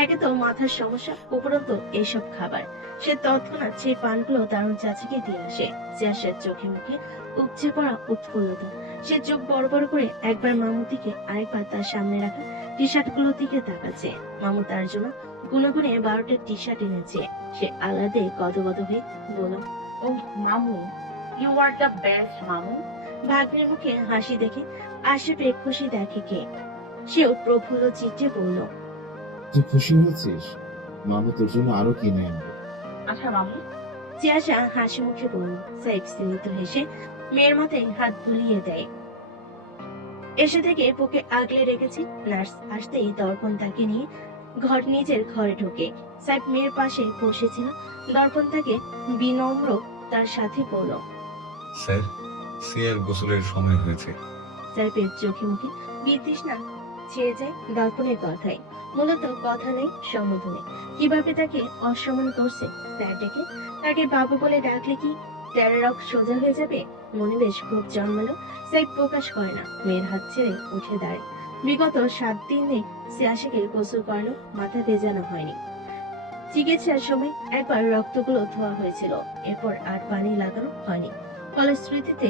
একে তো মাথার সমস্যা, উপরন্ত এইসব খাবার। সে তৎক্ষণাৎ সেই পানগুলো দারুণ চাচিকে দিয়ে আসে। সিয়াশার চোখে মুখে উপচে পড়া উৎফুল্লতা। সে চোখ বড় বড় করে একবার মামুর দিকে, আরেকবার তার সামনে রাখা টি শার্ট গুলোর দিকে তাকাচ্ছে। মামু তার জন্য গুনে গুনে 12টা টি শার্ট এনেছে। সে আলাদে গদগদ হয়ে বলল, ও মামু, ইউ আর দ্য বেস্ট মামু। ভাগ্নের মুখে হাসি দেখে আশেপে খুশি দেখে কে। সেও প্রফুল্ল চিত্তে বলল, তুই খুশি হয়েছিস? মামু তোর জন্য আরো কিনে আনবে। আচ্ছা মামু। সিয়াশা হাসি মুখে বলল। সাইড স্মিত হেসে মেয়ের মাথায় হাত বুলিয়ে দেয়। এসে থেকে বুকে আগলে রেখেছে। নার্স আসতেই দর্পণ তাকে নিয়ে নিজের ঘরে ঢোকে। সাইড মেয়ের পাশে বসেছিল। দর্পণ তাকে বিনম্র তার সাথে বলল, স্যার, সিয়ার গোসলের সময় হয়েছে। সাইফের চোখে মুখে বিতৃষ্ণা ছেয়ে যায় দর্পণের কথায়। মূলত কথা নেই, সম্বোধ নেই। কিভাবে তাকে অসম্মান করছে স্যার ডেকে। তাকে বাবু বলে ডাকলে কি তেরা রক সোজা হয়ে যাবে? মনে বেশ খুব জন্মালো। সাইফ প্রকাশ করে না, মেয়ের হাত ছেড়ে উঠে দাঁড়ায়। বিগত 7 দিনে সিয়াশাকে গোসল করানো, মাথা ভেজানো হয়নি। চিকিৎসার সময় একবার রক্তগুলো ধোয়া হয়েছিল, এরপর আর পানি লাগানো হয়নি। ফলে স্মৃতিতে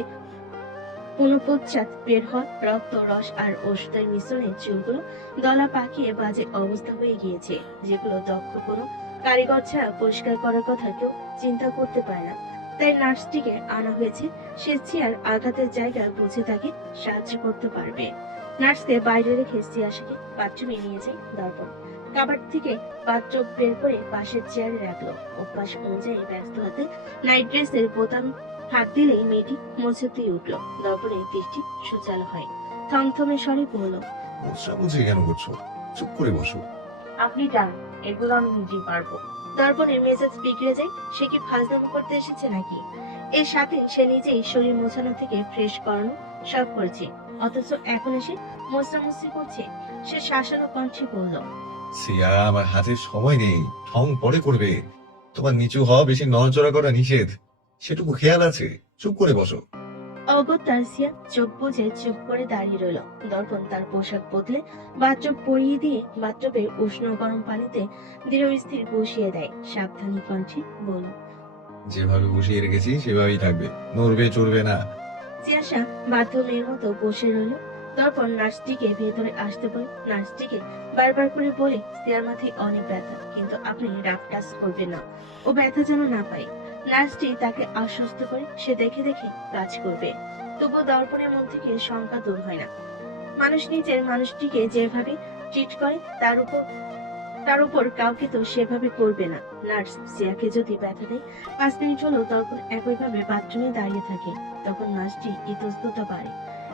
পুনঃপশ্চাৎ বের হওয়া রক্ত, রস আর ওষুধের মিশ্রণে চুলগুলো দলা পাকিয়ে বাজে অবস্থা হয়ে গিয়েছে, যেগুলো দক্ষ কোনো কারিগর ছাড়া পরিষ্কার করার কথা কেউ চিন্তা করতে পারে না। তাই নার্সটিকে আনা হয়েছে। সে চেয়ার আঘাতের জায়গা বুঝে তাকে সাহায্য করতে পারবে। নার্সকে বাইরে রেখে সিয়াশাকে বাথরুমে নিয়ে যায় দর্পণ। কাবাট থেকে পাত্র বের করে পাশের চেয়ারে রাখলো। অভ্যাস অনুযায়ী ব্যস্ত হাতে নাইট ড্রেসের বোতাম হাত দিলেই মেয়েটি মোছাতেই উঠলো। দর্পণের দৃষ্টি সুচালো হয়। থমথমে স্বরে বলল, বুঝা বুঝে কেন করছো? চুপ করে বসো। আপনি যান, এগুলো আমি নিজেই পারবো। দর্পণের মেজাজ বিগড়ে যায়। সে কি ফাজলামো করতে এসেছে নাকি? এর সাথে সে নিজেই শরীর মোছানো থেকে ফ্রেশ করানো সব করেছে, অথচ এখন এসে মোছামুছি করছে। সে শাসানো কণ্ঠে বলল, সিয়া, আমার হাতে সময় নেই, ঠং পরে করবে। তোমার নিচু হওয়া, বেশি নড়াচড়া করা নিষেধ, সেটুকু খেয়াল আছে। চুপ করে বসো। অগত্যা সিয়া চোখ বুজে চুপ করে দাঁড়িয়ে রইল। দর্পণ তার পোশাক বদলে বাথটব পরিয়ে দিয়ে বাথটবে উষ্ণ গরম পানিতে দৃঢ় স্থির বসিয়ে দেয়। সাবধানী কণ্ঠে বলল, যেভাবে বসিয়ে রেখেছি সেভাবেই থাকবে, নড়বে চড়বে না। সিয়াশা বাথরুমের মতো বসে রইল। দর্পণ নার্সটিকে ভেতরে আসতে বলে নার্সটিকে বারবার করে বলে, সিয়ার মাথায় অনেক ব্যথা, কিন্তু আপনি রাফ টাচ করবেন না, ও ব্যথা যেন না পায়। নার্সটি তাকে আশ্বস্ত করে সে দেখে দেখে কাজ করবে। তবুও দর্পণের মন থেকে শঙ্কা দূর হয় না। মানুষ নিজের মানুষটিকে যেভাবে ট্রিট করে তার উপর কাউকে তো সেভাবে করবে না। নার্স সিয়াকে যদি ব্যথা দেয়, 5 মিনিট হলেও দর্পণ একইভাবে বাথরুমে দাঁড়িয়ে থাকে। তখন নার্সটি ইতস্ততা বাড়ে।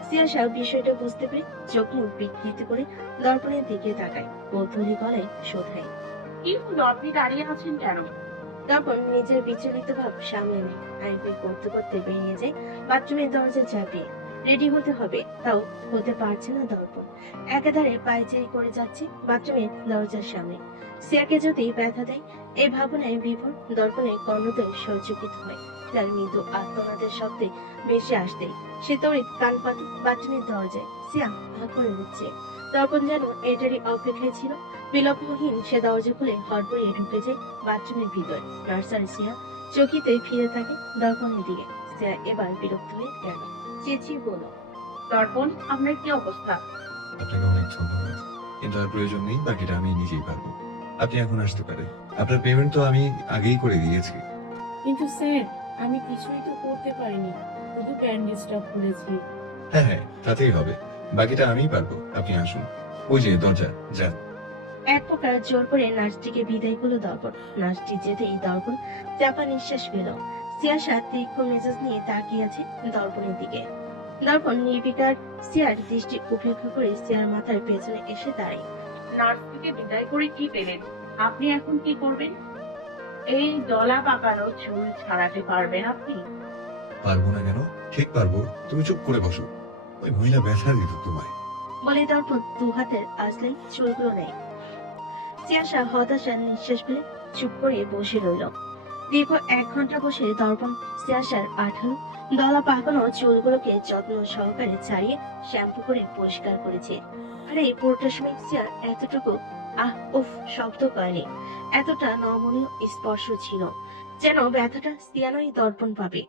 সিয়াশা বিষয়টা বুঝতে পেরে চোখ মুখ বিকৃত করে দর্পণের দিকে তাকায়। কৌতূহলী গলায় শোধায়, কি হলো, আপনি দাঁড়িয়ে আছেন কেন? দর্পণ নিজের বিচলিত ভাব সামলে নেয়। আইপি করতে করতে বেরিয়ে যায় বাথরুমের দরজা চাপিয়ে। রেডি হতে হবে, তাও হতে পারছে না দর্পণ। একাধারে পায়চারি করে যাচ্ছে বাথরুমের দরজার সামনে। সিয়াকে যদি ব্যথা দেয়, এই ভাবনায় বিভোর দর্পণের কর্ণদয় সহযোগিত হয়। তার মৃদু আত্মনাদের শব্দে ভেসে আসতেই সে তড়িৎ কান পাতে বাথরুমের দরজায়। সিয়া ভাগ করে দিচ্ছে। দর্পণ যেন এটারই অপেক্ষায় ছিল। বিলম্বহীন সে দরজা খুলে হড়বড়িয়ে ঢুকে যায় বাথরুমের ভিতর। নার্সারি সিয়া চকিতে ফিরে থাকে দর্পণের দিকে। সিয়া এবার বিরক্ত হয়ে গেল, চেঁচিয়ে বলল, দর্পণ, আপনার কি অবস্থা? আপনাকে অনেক ধন্যবাদ, কিন্তু আর প্রয়োজন নেই, বাকিটা আমি নিজেই পারবো। আপনি এখন আসতে পারেন। আপনার পেমেন্ট তো আমি আগেই করে দিয়েছি। কিন্তু স্যার, আমি কিছুই তো করতে পারিনি, শুধু ব্যান্ডেজটা খুলেছি। হ্যাঁ হ্যাঁ, তাতেই হবে, বাকিটা আমিই পারবো। আপনি আসুন, ওই যে দরজা, যান। এক প্রকার জোর করে নার্সটিকে বিদায় করলো দর্পণ। নার্সটি যেতেই দর্পণ চাপা নিঃশ্বাস পেল। সিয়াশা তীক্ষ্ণ মেজাজ নিয়ে তাকিয়ে আছে দর্পণের দিকে। দর্পণ নির্বিকার সিয়ার দৃষ্টি উপেক্ষা করে সিয়ার মাথার পেছনে এসে দাঁড়ায়। নার্স থেকে বিদায় করে কি পেলেন? আপনি এখন কি করবেন? এই দলা পাকানো চুল ছাড়াতে পারবেন আপনি? পারবো না কেন? ঠিক পারবো। তুমি চুপ করে বসো। ওই মহিলা ব্যথা দিত তোমায়। বলে দর্পণ দু হাতের আজলাই চুলগুলো নেয়। সিয়াশা হতাশার নিঃশ্বাস ফেলে চুপ করে বসে রইল। দীর্ঘ 1 ঘন্টা বসে দর্পণ সিয়াশার আঠালো দলা পাকানো চুলগুলোকে যত্ন সহকারে ছাড়িয়ে শ্যাম্পু করে পরিষ্কার করেছে। আর এই পুরোটা সময় সিয়ার এতটুকু আহ উফ শব্দ করেনি। এতটা নমনীয় স্পর্শ ছিল, যেন ব্যথাটা সিয়ানই দর্পণ পাবে।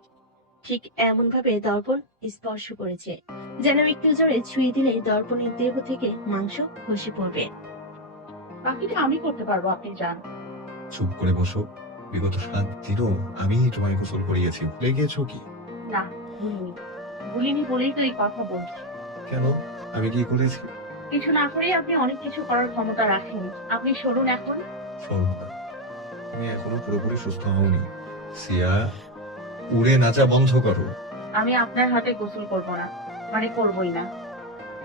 ঠিক এমন ভাবে দর্পণ স্পর্শ করেছে, যেন একটু জোরে ছুঁয়ে দিলে দর্পণের দেহ থেকে মাংস খসে পড়বে। বাকিটা আমি করতে পারবো, আপনি যান। চুপ করে বসো। বিগত 7 দিনও আমি তোমায় গোসল করিয়েছি, ভুলে গিয়েছো কি? না, ভুলিনি বলেই তো এই কথা বলছি। কেন? আমি কি করেছি? কিছু না করেই আপনি অনেক কিছু করার ক্ষমতা রাখেন। আপনি সরুন এখন। শোনো না, তুমি এখনো পুরোপুরি সুস্থ হওনি। সিয়া, উড়ে নাচা বন্ধ করো। আমি আপনার হাতে গোসল করব না, মানে করবই না।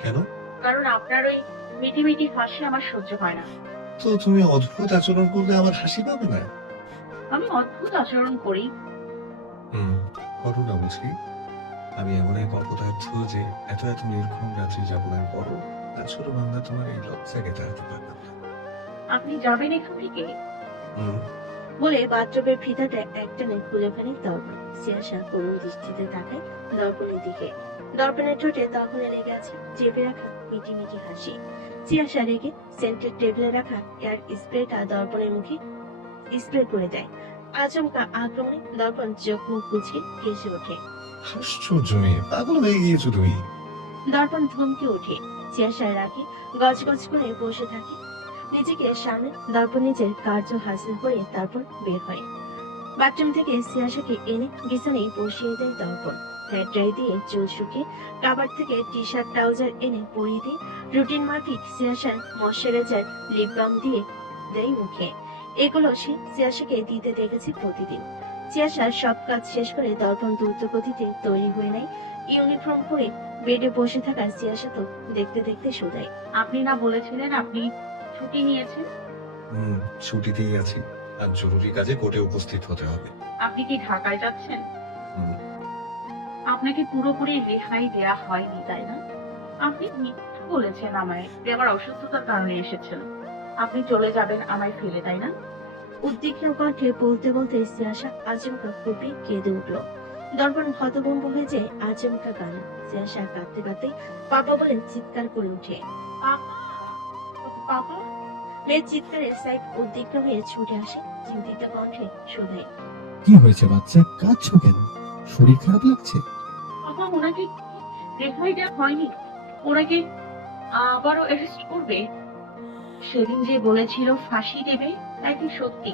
কেন? কারণ আপনার ওই মিটি হাসি আমার সহ্য হয় না। তো তুমি অদ্ভুত আচরণ করলে আমার হাসি পাবে না? আমি অদ্ভুত আচরণ করি? করো না বুঝি। আমি এমন এক অপদার্থ যে এত এত নির্ঘুম রাত্রি যাপনের পরও ছোট বাংলা তোমার এই লজ্জাকে দাঁড়াতে পারলাম না। আপনি যাবেন এখান থেকে? বলে বাথরুমের ফিতাটা একটানে খুলে ফেলে দর্পণ। সিয়াশা করুণ দৃষ্টিতে তাকায় দর্পণের দিকে। দর্পণের ঠোঁটে তখন লেগে আছে চেপে রাখা মিটি মিটি হাসি। সিয়াশা রেগে সেন্টার টেবিলে রাখা এয়ার স্প্রেটা দর্পণের মুখে স্প্রে করে দেয়। আচমকা আক্রমণে দর্পণ চোখ মুখ কুচকে হেসে ওঠে। আশ্চর্য মেয়ে, পাগল হয়ে গিয়েছো তুমি। দর্পণ থমকে ওঠে। সিয়াশার রাগে গজগজ করে বসে থাকে। নিজেকে সামনে দর্পণ নিজের কার্য হাসিল করে তারপর বের হয়। বাথরুম থেকে সিয়াশাকে এনে বিছানায় বসিয়ে দেয় দর্পণ। হেয়ার ড্রাই দিয়ে চুল শুকিয়ে কাবার থেকে টি শার্ট ট্রাউজার এনে পরিয়ে দিয়ে রুটিন মাফিক সিয়াশার ময়শ্চারাইজার লিপ বাম দিয়ে দেয় মুখে। এগুলো সে সিয়াশাকে দিতে দেখেছে প্রতিদিন। সিয়াশার সব কাজ শেষ করে দর্পণ দ্রুত গতিতে তৈরি হয়ে নেয়। ইউনিফর্ম পরে বেডে বসে থাকা সিয়াশা তো দেখতে দেখতে শুধায়। আপনি না বলেছিলেন আপনি ছুটি নিয়েছেন? ছুটিতেই আছি, আর জরুরি কাজে কোর্টে উপস্থিত হতে হবে। আপনি কি ঢাকায় যাচ্ছেন? হুম। আপনাকে পুরোপুরি রেহাই দেয়া হয়নি, তাই না? আপনি মিথ্যা বলেছেন আমায় যে আমার অসুস্থতার কারণে এসেছেন। আপনি চলে যাবেন আমায় ফেলে, তাই না? উদ্বিগ্ন কণ্ঠে বলতে বলতে সিয়াশা আচমকা ফুঁপে কেঁদে উঠল। দর্পণ হতভম্ব হয়ে যায় আচমকা গান। সিয়াশা কাঁদতে কাঁদতে পাপা বলে চিৎকার করে উঠে। পাপা, পাপা। মেয়ের চিৎকারে সাইড উদ্বিগ্ন হয়ে ছুটে আসে, চিন্তিত কণ্ঠে শোধায়। কি হয়েছে বাচ্চা, কাঁদছো কেন? শরীর খারাপ লাগছে? পাপা, ওনাকে রেহাই দেওয়া হয়নি। ওনাকে আবারও অ্যারেস্ট করবে। সেদিন যে বলেছিল ফাঁসি দেবে, তাই কি সত্যি?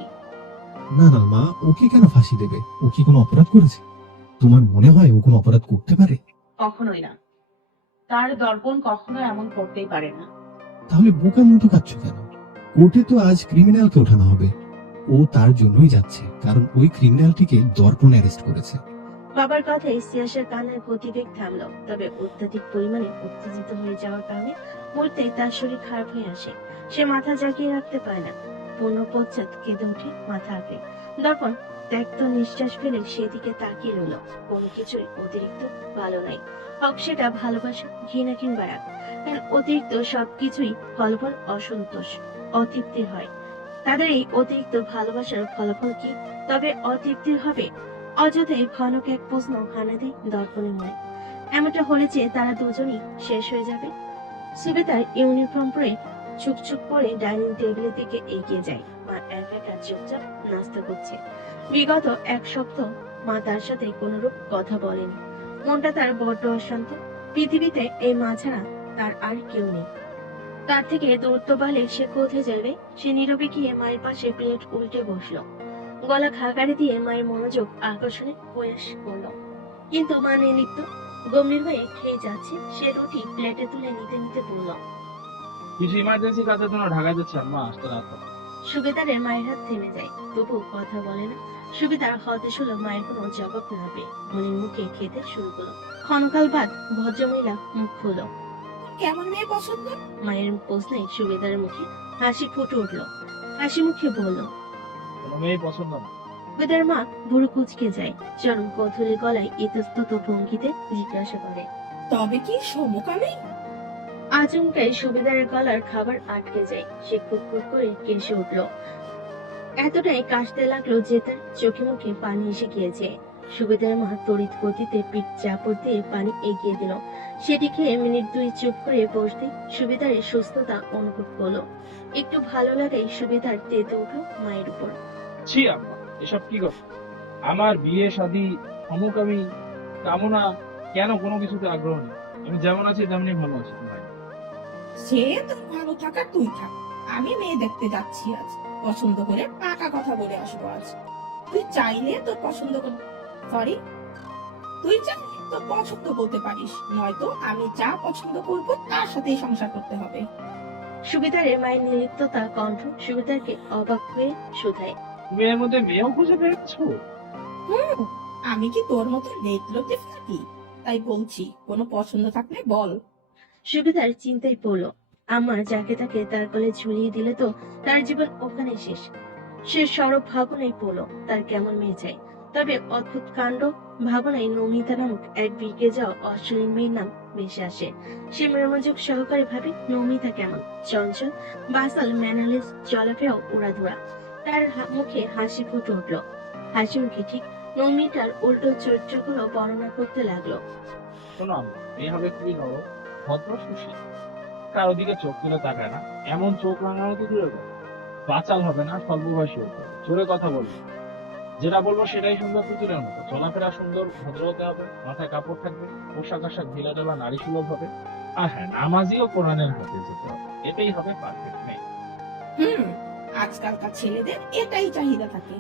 না না মা, ওকে কেন ফাঁসি দেবে? ও কি কোনো অপরাধ করেছে? তোমার মনে হয় ও কোনো অপরাধ করতে পারে? কখনোই না। তার দর্পণ কখনো এমন করতেই পারে না। তাহলে বোকার মতো কাঁদছো কেন? কোর্টে তো আজ ক্রিমিনালকে ওঠানো হবে। ও তার জন্যই যাচ্ছে, কারণ ওই ক্রিমিনালটিকে দর্পণ অ্যারেস্ট করেছে। বাবার কথায় সিয়াশার কান্নার গতিবেগ থামলো, তবে অত্যাধিক পরিমাণে উত্তেজিত হয়ে যাওয়ার কারণে মুহূর্তে তার শরীর খারাপ হয়ে আসে। সে মাথা জাগিয়ে রাখতে পারে না। পূর্ণ পশ্চাৎ কেঁদে উঠে মাথা আঁকড়ে। দর্পণ ত্যক্ত নিঃশ্বাস ফেলে সেদিকে তাকিয়ে রইল। কোনো কিছুই অতিরিক্ত ভালো নাই, হোক সেটা ভালোবাসা, ঘৃণা কিংবা রাগ। কারণ অতিরিক্ত সবকিছুই ফলাফল অসন্তোষ, অতৃপ্তির হয়। তাদের এই অতিরিক্ত ভালোবাসার ফলাফল কি? তবে অতৃপ্তির হবে। অযথাই ঘনক এক প্রশ্ন হানা দেয় দর্পণের মনে। এমনটা হলে যে তারা দুজনই শেষ হয়ে যাবে। সুবেদার ইউনিফর্ম পরে ছুকছুক করে ডাইনিং টেবিলের দিকে এগিয়ে যায়। মা একা একা চুপচাপ নাস্তা করছে। বিগত 1 সপ্তাহ মা তার সাথে কোনরূপ কথা বলেনি। মনটা তার বড্ড অশান্ত। পৃথিবীতে এই মা ছাড়া তার আর কেউ নেই। তার থেকে দূরত্ব বাড়লে সে কোথায় যাবে? সে নীরবে গিয়ে মায়ের পাশে প্লেট উল্টে বসলো। গলা খাকারে দিয়ে মায়ের মনোযোগ আকর্ষণে প্রয়াস করলো, কিন্তু মা নির্লিপ্ত গম্ভীর হয়ে খেয়ে যাচ্ছে। সে রুটি প্লেটে তুলে নিতে নিতে বলল, কিছু ইমার্জেন্সি কাজের জন্য ঢাকায় যাচ্ছে আম্মা, আসতে রাত হবে। সুবেদারের মায়ের হাত থেমে যায়, তবু কথা বলে না। সুবেদার হতাশ হলো মায়ের কোনো জবাব না পেয়ে মনির মুখে খেতে শুরু করলো। ক্ষণকাল বাদ ভদ্রমহিলা মুখ খুলল। কেমন মেয়ে পছন্দ? মায়ের প্রশ্নে সুবেদারের মুখে হাসি ফুটে উঠল। হাসি মুখে বলল। কোনো মেয়ে পছন্দ না। সুবেদার মা ভুরু কুচকে যায়, চরম কৌতূহলী গলায় ইতস্তত ভঙ্গিতে জিজ্ঞাসা করে। তবে কি সমকামী? আচমকাই সুবেদারের গলার খাবার আটকে যায়, সে খুটখুট করে কেসে উঠল। এতটাই কাশতে লাগলো যে তার চোখে মুখে পানি এসে গিয়েছে। সুবেদার মা তড়িৎ গতিতে পিঠ চাপড় দিয়ে পানি এগিয়ে দিল। সেটি খেয়ে মিনিট দুই চুপ করে বসতে সুবেদারের সুস্থতা অনুভব করলো। একটু ভালো লাগাই সুবেদার তেতে উঠলো মায়ের উপর। ছি আম্মা, এসব কি কথা? আমার বিয়ে শাদী সমকামী কামনা কেন কোনো কিছুতে আগ্রহ নেই। আমি যেমন আছি তেমনি ভালো আছি ভাই। সে তোর ভালো থাকার তুই থাক। আমি মেয়ে দেখতে যাচ্ছি আজ, পছন্দ করে পাকা কথা বলে আসবো আজ। তুই চাইলে তোর পছন্দ তুই চাইলে তোর পছন্দ বলতে পারিস, নয়তো আমি যা পছন্দ করব তার সাথেই সংসার করতে হবে। সুবেদারের মায়ের নির্লিপ্ততা কণ্ঠ সুবেদারকে অবাক হয়ে শুধায়। তুমি এর মধ্যে মেয়েও খুঁজে পেয়েছো? আমি কি তোর মতো লেটলতে থাকি? তাই বলছি, কোনো পছন্দ থাকলে বল। সুবেদার চিন্তায় পড়লো, আমার যাকে তাকে তার কোলে ঝুলিয়ে দিলে তো তার জীবন ওখানে শেষ। সে সরব ভাবনায় পড়লো তার কেমন মেয়ে চাই। তবে অদ্ভুত কাণ্ড, ভাবনায় নমিতা নামক এক বিকে যাওয়া অশ্লীল মেয়ের নাম ভেসে আসে। সে মনোযোগ সহকারে ভাবে নমিতা কেমন, চঞ্চল, বাসাল, ম্যানালিস, চলাফেরাও উড়াধুরা। তার মুখে হাসি ফুটে উঠলো। হাসি মুখে ঠিক নমিতার উল্টো চরিত্রগুলো বর্ণনা করতে লাগলো। শোনো আম্মা, মেয়ে হবে খুবই নরম, ভদ্র, সুশীল, কারো দিকে চোখ তুলে তাকায় না। এমন চোখ রাঙানো তো দূরে কথা, বাচাল হবে না, স্বল্পভাষী হতে হবে, জোরে কথা বলবে, যেটা বলবো সেটাই সুন্দর পুতুলের মতো। চলাফেরা সুন্দর, ভদ্র হতে হবে, মাথায় কাপড় থাকবে, পোশাক আশাক ঢিলা ঢালা নারী সুলভ হবে, আর হ্যাঁ, নামাজি ও কোরআনের হাতে যেতে হবে। এটাই হবে পারফেক্ট মেয়ে। আজকালকার ছেলেদের এটাই চাহিদা থাকে।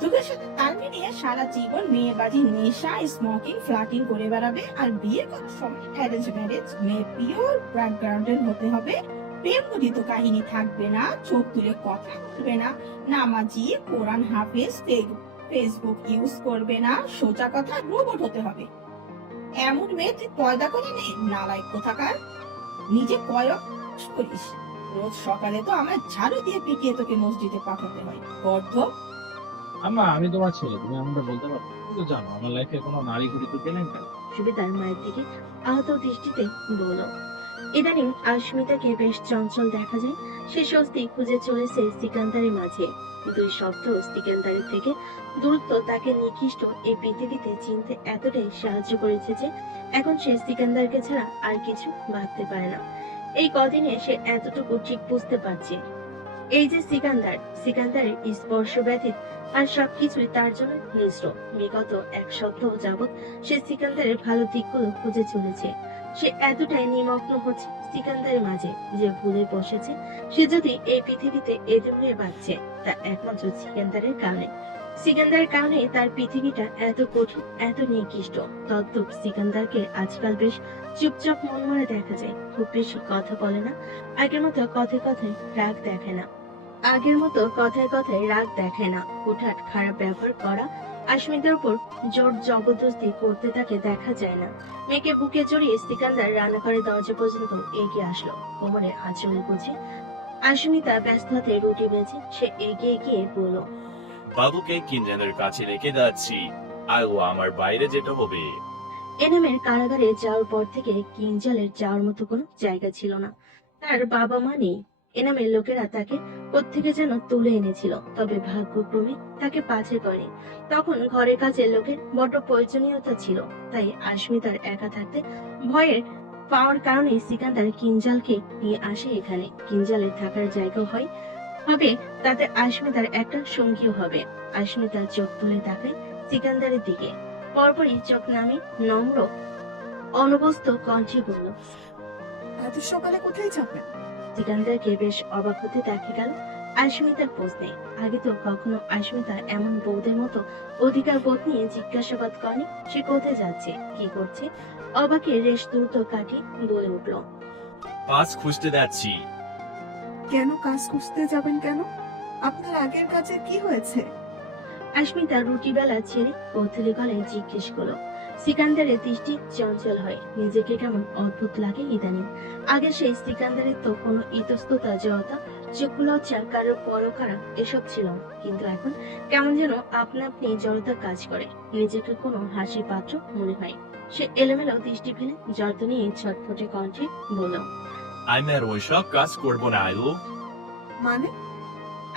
যুগের সাথে তাল মিলিয়ে সারা জীবন মেয়েবাজি, নেশা, স্মোকিং, ফ্লাটিং করে বেড়াবে, আর বিয়ে করার সময় অ্যারেঞ্জ ম্যারেজ, মেয়ে পিওর ব্যাকগ্রাউন্ডের হতে হবে, প্রেম গঠিত কাহিনী থাকবে না, চোখ তুলে কথা বলবে না, নামাজি, কোরআন হাফেজ, ফেসবুক ইউজ করবে না, সোজা কথা রোবট হতে হবে। এমন মেয়ে তুই পয়দা করে নে, নালায়ক কোথাকার। নিজে কয়ক করিস, রোজ সকালে তো আমার ঝাড়ু দিয়ে পিটিয়ে তোকে মসজিদে পাঠাতে হয়। গর্ধ। আম্মা, আমি তোমার ছেলে, তুমি আমাকে বলতে পারো? তুমি তো জানো আমার লাইফে কোনো নারী ঘটিত কেনেন কেন। সুবেদার মায়ের দিকে আহত দৃষ্টিতে বলল। ইদানিং আশমিতাকে বেশ চঞ্চল দেখা যায়। সে স্বস্তি খুঁজে চলেছে সিকান্দারের মাঝে। দুই শব্দ সিকান্দারের থেকে দূরত্ব তাকে নিকৃষ্ট এই পৃথিবীতে চিনতে এতটাই সাহায্য করেছে যে এখন সে সিকান্দারকে ছাড়া আর কিছু ভাবতে পারে না। এই কদিনে সে এতটুকু ঠিক বুঝতে পারছে, এই যে সিকান্দারের স্পর্শ ব্যতীত আর সবকিছুই তার জন্য মিশ্র। বিগত এক সপ্তাহ যাবৎ সে সিকান্দারের ভালো দিকগুলো খুঁজে চলেছে। সে এতটাই নিমগ্ন হচ্ছে সিকান্দারের মাঝে যে ভুলে বসেছে সে যদি এই পৃথিবীতে এদের হয়ে বাঁচছে তা একমাত্র সিকান্দারের কারণে। সিকান্দারের কারণে তার পৃথিবীটা এত কঠিন, এত নিকৃষ্ট। তদ্রূপ সিকান্দারকে আজকাল বেশ চুপচাপ মনমরে দেখা যায়। খুব বেশি কথা বলে না, আগের মতো কথায় কথায় রাগ দেখায় না। হুটহাট খারাপ ব্যবহার করা, আশমিতার উপর জোর জবরদস্তি করতে তাকে দেখা যায় না। মেয়েকে বুকে জড়িয়ে সিকান্দার রান্নাঘরের দরজা পর্যন্ত এগিয়ে আসলো, কোমরে আঁচল গুছে। আশমিতা ব্যস্ত হাতে রুটি বেঁচে সে এগিয়ে গিয়ে বলল। বাবুকে কিঞ্জনের কাছে রেখে যাচ্ছি, আর ও আমার বাইরে যেতে হবে। এনামের কারাগারে যাওয়ার পর থেকে কিঞ্জালের যাওয়ার মতো কোনো জায়গা ছিল না। তার বাবা মা নেই। এনামের লোকেরা তাকে কোত্থেকে যেন তুলে এনেছিল, তবে ভাগ্যক্রমে তাকে পাছে করেনি। তখন ঘরের কাজের লোকের বড় প্রয়োজনীয়তা ছিল, তাই আশমিতার একা থাকতে ভয়ের পাওয়ার কারণে সিকান্দার কিঞ্জালকে নিয়ে আসে এখানে। কিঞ্জালের থাকার জায়গা হবে, তাতে আশমিতার একটা সঙ্গীও হবে। আশমিতার চোখ তুলে তাকায় সিকান্দারের দিকে, পরপরই চোখ নামে নম্র অনবস্ত কণ্ঠে বলল। এত সকালে কোথায় যাবেন? সিকান্দারকে বেশ অবাক হতে দেখা গেল আশমিতার প্রশ্নে। আগে তো কখনো আশমিতা এমন বৌদের মতো অধিকার বোধ নিয়ে জিজ্ঞাসাবাদ করেনি সে কোথায় যাচ্ছে, কি করছে। অবাকের রেশ দ্রুত কাটিয়ে বলে উঠল। পাস খুঁজতে যাচ্ছি, কেন কাজ খুঁজতে যাবেন কেন? আপনার আগের কাজে কি হয়েছে? আশমিতা রুটি বেলা ছেড়ে কৌতূহলী গলায় জিজ্ঞেস করলো। সিকান্দারের দৃষ্টি চঞ্চল হয়, নিজেকে কেমন অদ্ভুত লাগে ইদানিং। আগে সেই সিকান্দারের তো কোনো ইতস্ততা, জড়তা, চক্ষু লজ্জা, কারোর পরকারা এসব ছিল না। কিন্তু এখন কেমন যেন আপনা আপনি জড়তা কাজ করে, নিজেকে কোনো হাসির পাত্র মনে হয়। সে এলোমেলো দৃষ্টি ফেলে জড়তা নিয়ে ছটফটে কণ্ঠে বলল। আমি আর ওইসব কাজ করবো না আয়ু। মানে?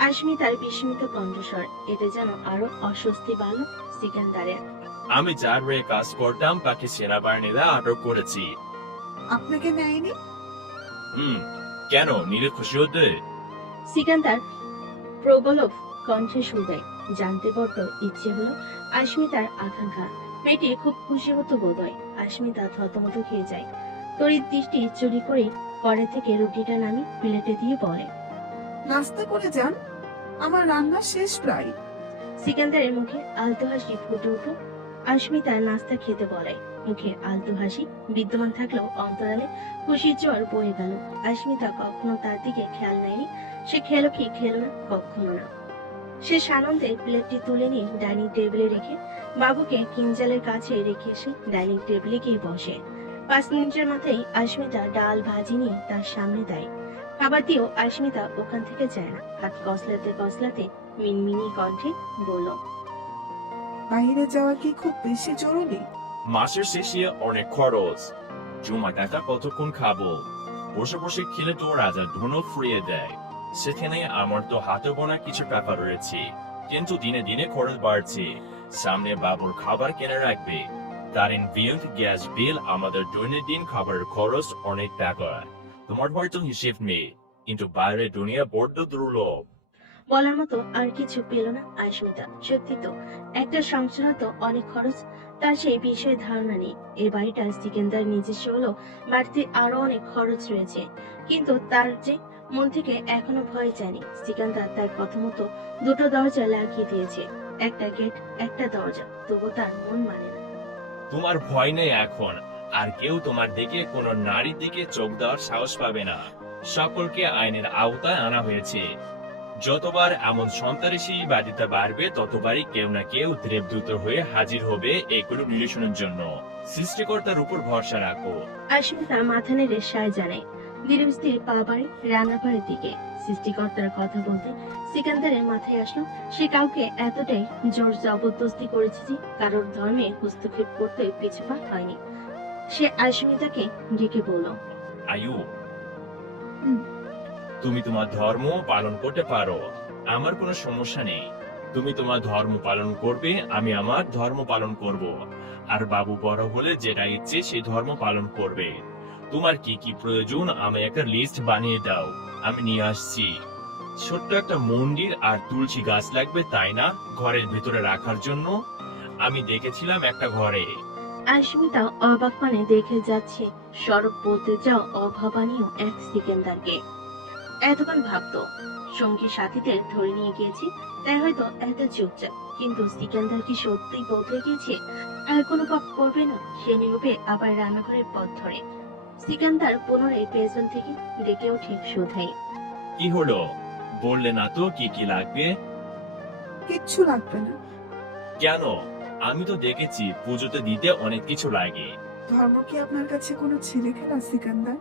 আশমিতার বিস্মিত কণ্ঠস্বর, এটা যেন আরো অস্বস্তি বাড়ল সিকান্দারের। আমি যার হয়ে কাজ করতাম তাকে সেনাবাহিনীরা আটক করেছি। আপনাকে নেয়নি? কেন, নিলে খুশি হতে? সিকান্দার প্রগলভ কণ্ঠে শুধায়। জানতে বড্ড ইচ্ছে হলো আশমিতার আকাঙ্ক্ষা। পেটে খুব খুশি হতো বোধহয়। আশমিতা থতমত খেয়ে যায়। তড়িৎ দৃষ্টি চুরি করে কড়াই থেকে রুটিটা নামি প্লেটে দিয়ে বলে। নাস্তা করে যান, আমার রান্না শেষ প্রায়। সিকান্দারের মুখে আলতো হাসি ফুটে উঠল। আশমিতা নাস্তা খেতে বলে। মুখে আলতো হাসি বিদ্যমান থাকলেও অন্তরালে খুশির জ্বর বয়ে গেল। আশমিতা কখনো তার দিকে খেয়াল নেয়নি। সে খেলো কি খেলো না, কখনো না। সে সানন্দে প্লেটটি তুলে নিয়ে ডাইনিং টেবিলে রেখে বাবুকে কিঞ্জালের কাছে রেখে এসে ডাইনিং টেবিলে গিয়ে বসে। 5 মিনিটের মাথায় আশমিতা ডাল ভাজি নিয়ে তার সামনে দেয়। খাবার দিয়েও আশমিতা ওখান থেকে যায় না। হাত কসলাতে কসলাতে মিনমিনি কণ্ঠে বলল। বাইরে যাওয়া কি খুব বেশি জরুরি? মাসের শেষে অনেক খরচ, জমা টাকা কতক্ষণ খাবো? বসে বসে খেলে তো রাজা ধনু ফুরিয়ে দেয়। সেখানে আমার তো হাতে গোনা কিছু টাকা রয়েছে, কিন্তু দিনে দিনে খরচ বাড়ছে। সামনে বাবুর খাবার কিনে রাখবে, কারেন্ট বিল, গ্যাস বিল, আমাদের দৈনন্দিন খাবারের খরচ অনেক টাকা। তোমার হয়তো হিসেব নেই, কিন্তু বাইরের দুনিয়া বড্ড দুর্লভ। বলার মতো আর কিছু পেল না আশমিতা। সত্যি তো, একটা সংসার তো অনেক খরচ, তার সেই বিষয়ে ধারণা নেই। এই বাড়িটার সিকান্দার নিজস্ব হলো, বাড়িতে আরো অনেক খরচ রয়েছে, কিন্তু তার যে মন থেকে এখনো ভয় যায়নি। সিকান্দার তার কথা মতো 2টো দরজা লাগিয়ে দিয়েছে, একটা গেট একটা দরজা, তবু তার মন মানে না। তোমার ভয় নেই এখন, আর কেউ তোমার দিকে কোনো নারীর দিকে চোখ দেওয়ার সাহস পাবে না। সকলকে আইনের আওতায় আনা হয়েছে। যতবার এমন সন্ত্রাসী বাদিতা বাড়বে, ততবারই কেউ না কেউ দেবদূত হয়ে হাজির হবে এগুলো নিরসনের জন্য। সৃষ্টিকর্তার উপর ভরসা রাখো। আশমিতা মাথা নেড়ে সায় জানায়। ধীরে স্থির পা বাড়ে রান্নাঘরের দিকে। সৃষ্টিকর্তার কথা বলতে সিকান্দারের মাথায় আসলো, সে কাউকে এতটাই জোর জবরদস্তি করেছে যে কারোর ধর্মে হস্তক্ষেপ করতে পিছুপা হয়নি। সে আশমিতাকে ডেকে বলল। আয়ু, হুম। তুমি তোমার ধর্ম পালন করতে পারো, আমার কোনো সমস্যা নেই। তুমি তোমার ধর্ম পালন করবে, আমি আমার ধর্ম পালন করব। আর বাবু বড় হলে যেটা ইচ্ছে সেই ধর্ম পালন করবে। তোমার কি কি প্রয়োজন আমি একটা লিস্ট বানিয়ে দাও, আমি নিয়ে আসছি। ছোট্ট একটা মন্দির আর তুলসী গাছ লাগবে, তাই না? ঘরের ভিতরে রাখার জন্য। আমি দেখেছিলাম একটা ঘরে। আশমিতা অবাক মানে দেখে যাচ্ছে সড়ক বলতে যাও অভাবনীয় এক সিকান্দারকে। এতক্ষণ ভাবতো সঙ্গী সাথীদের ধরে নিয়ে গিয়েছি, তাই হয়তো এত চুপচাপ। কিন্তু সিকান্দার কি সত্যিই বদলে গিয়েছে? আর কোনো পাপ করবে না? সে নীরবে আবার রান্নাঘরের পথ ধরে। সিকান্দার পুনরায় পেছন থেকে ডেকে ওঠে শোধাই। কি হলো, বললে না তো কি কি লাগবে? কিচ্ছু লাগবে না। কেন? আমি তো দেখেছি পুজোতে দিতে অনেক কিছু লাগে। ধর্ম কি আপনার কাছে কোনো ছেলে খেলা সিকান্দার?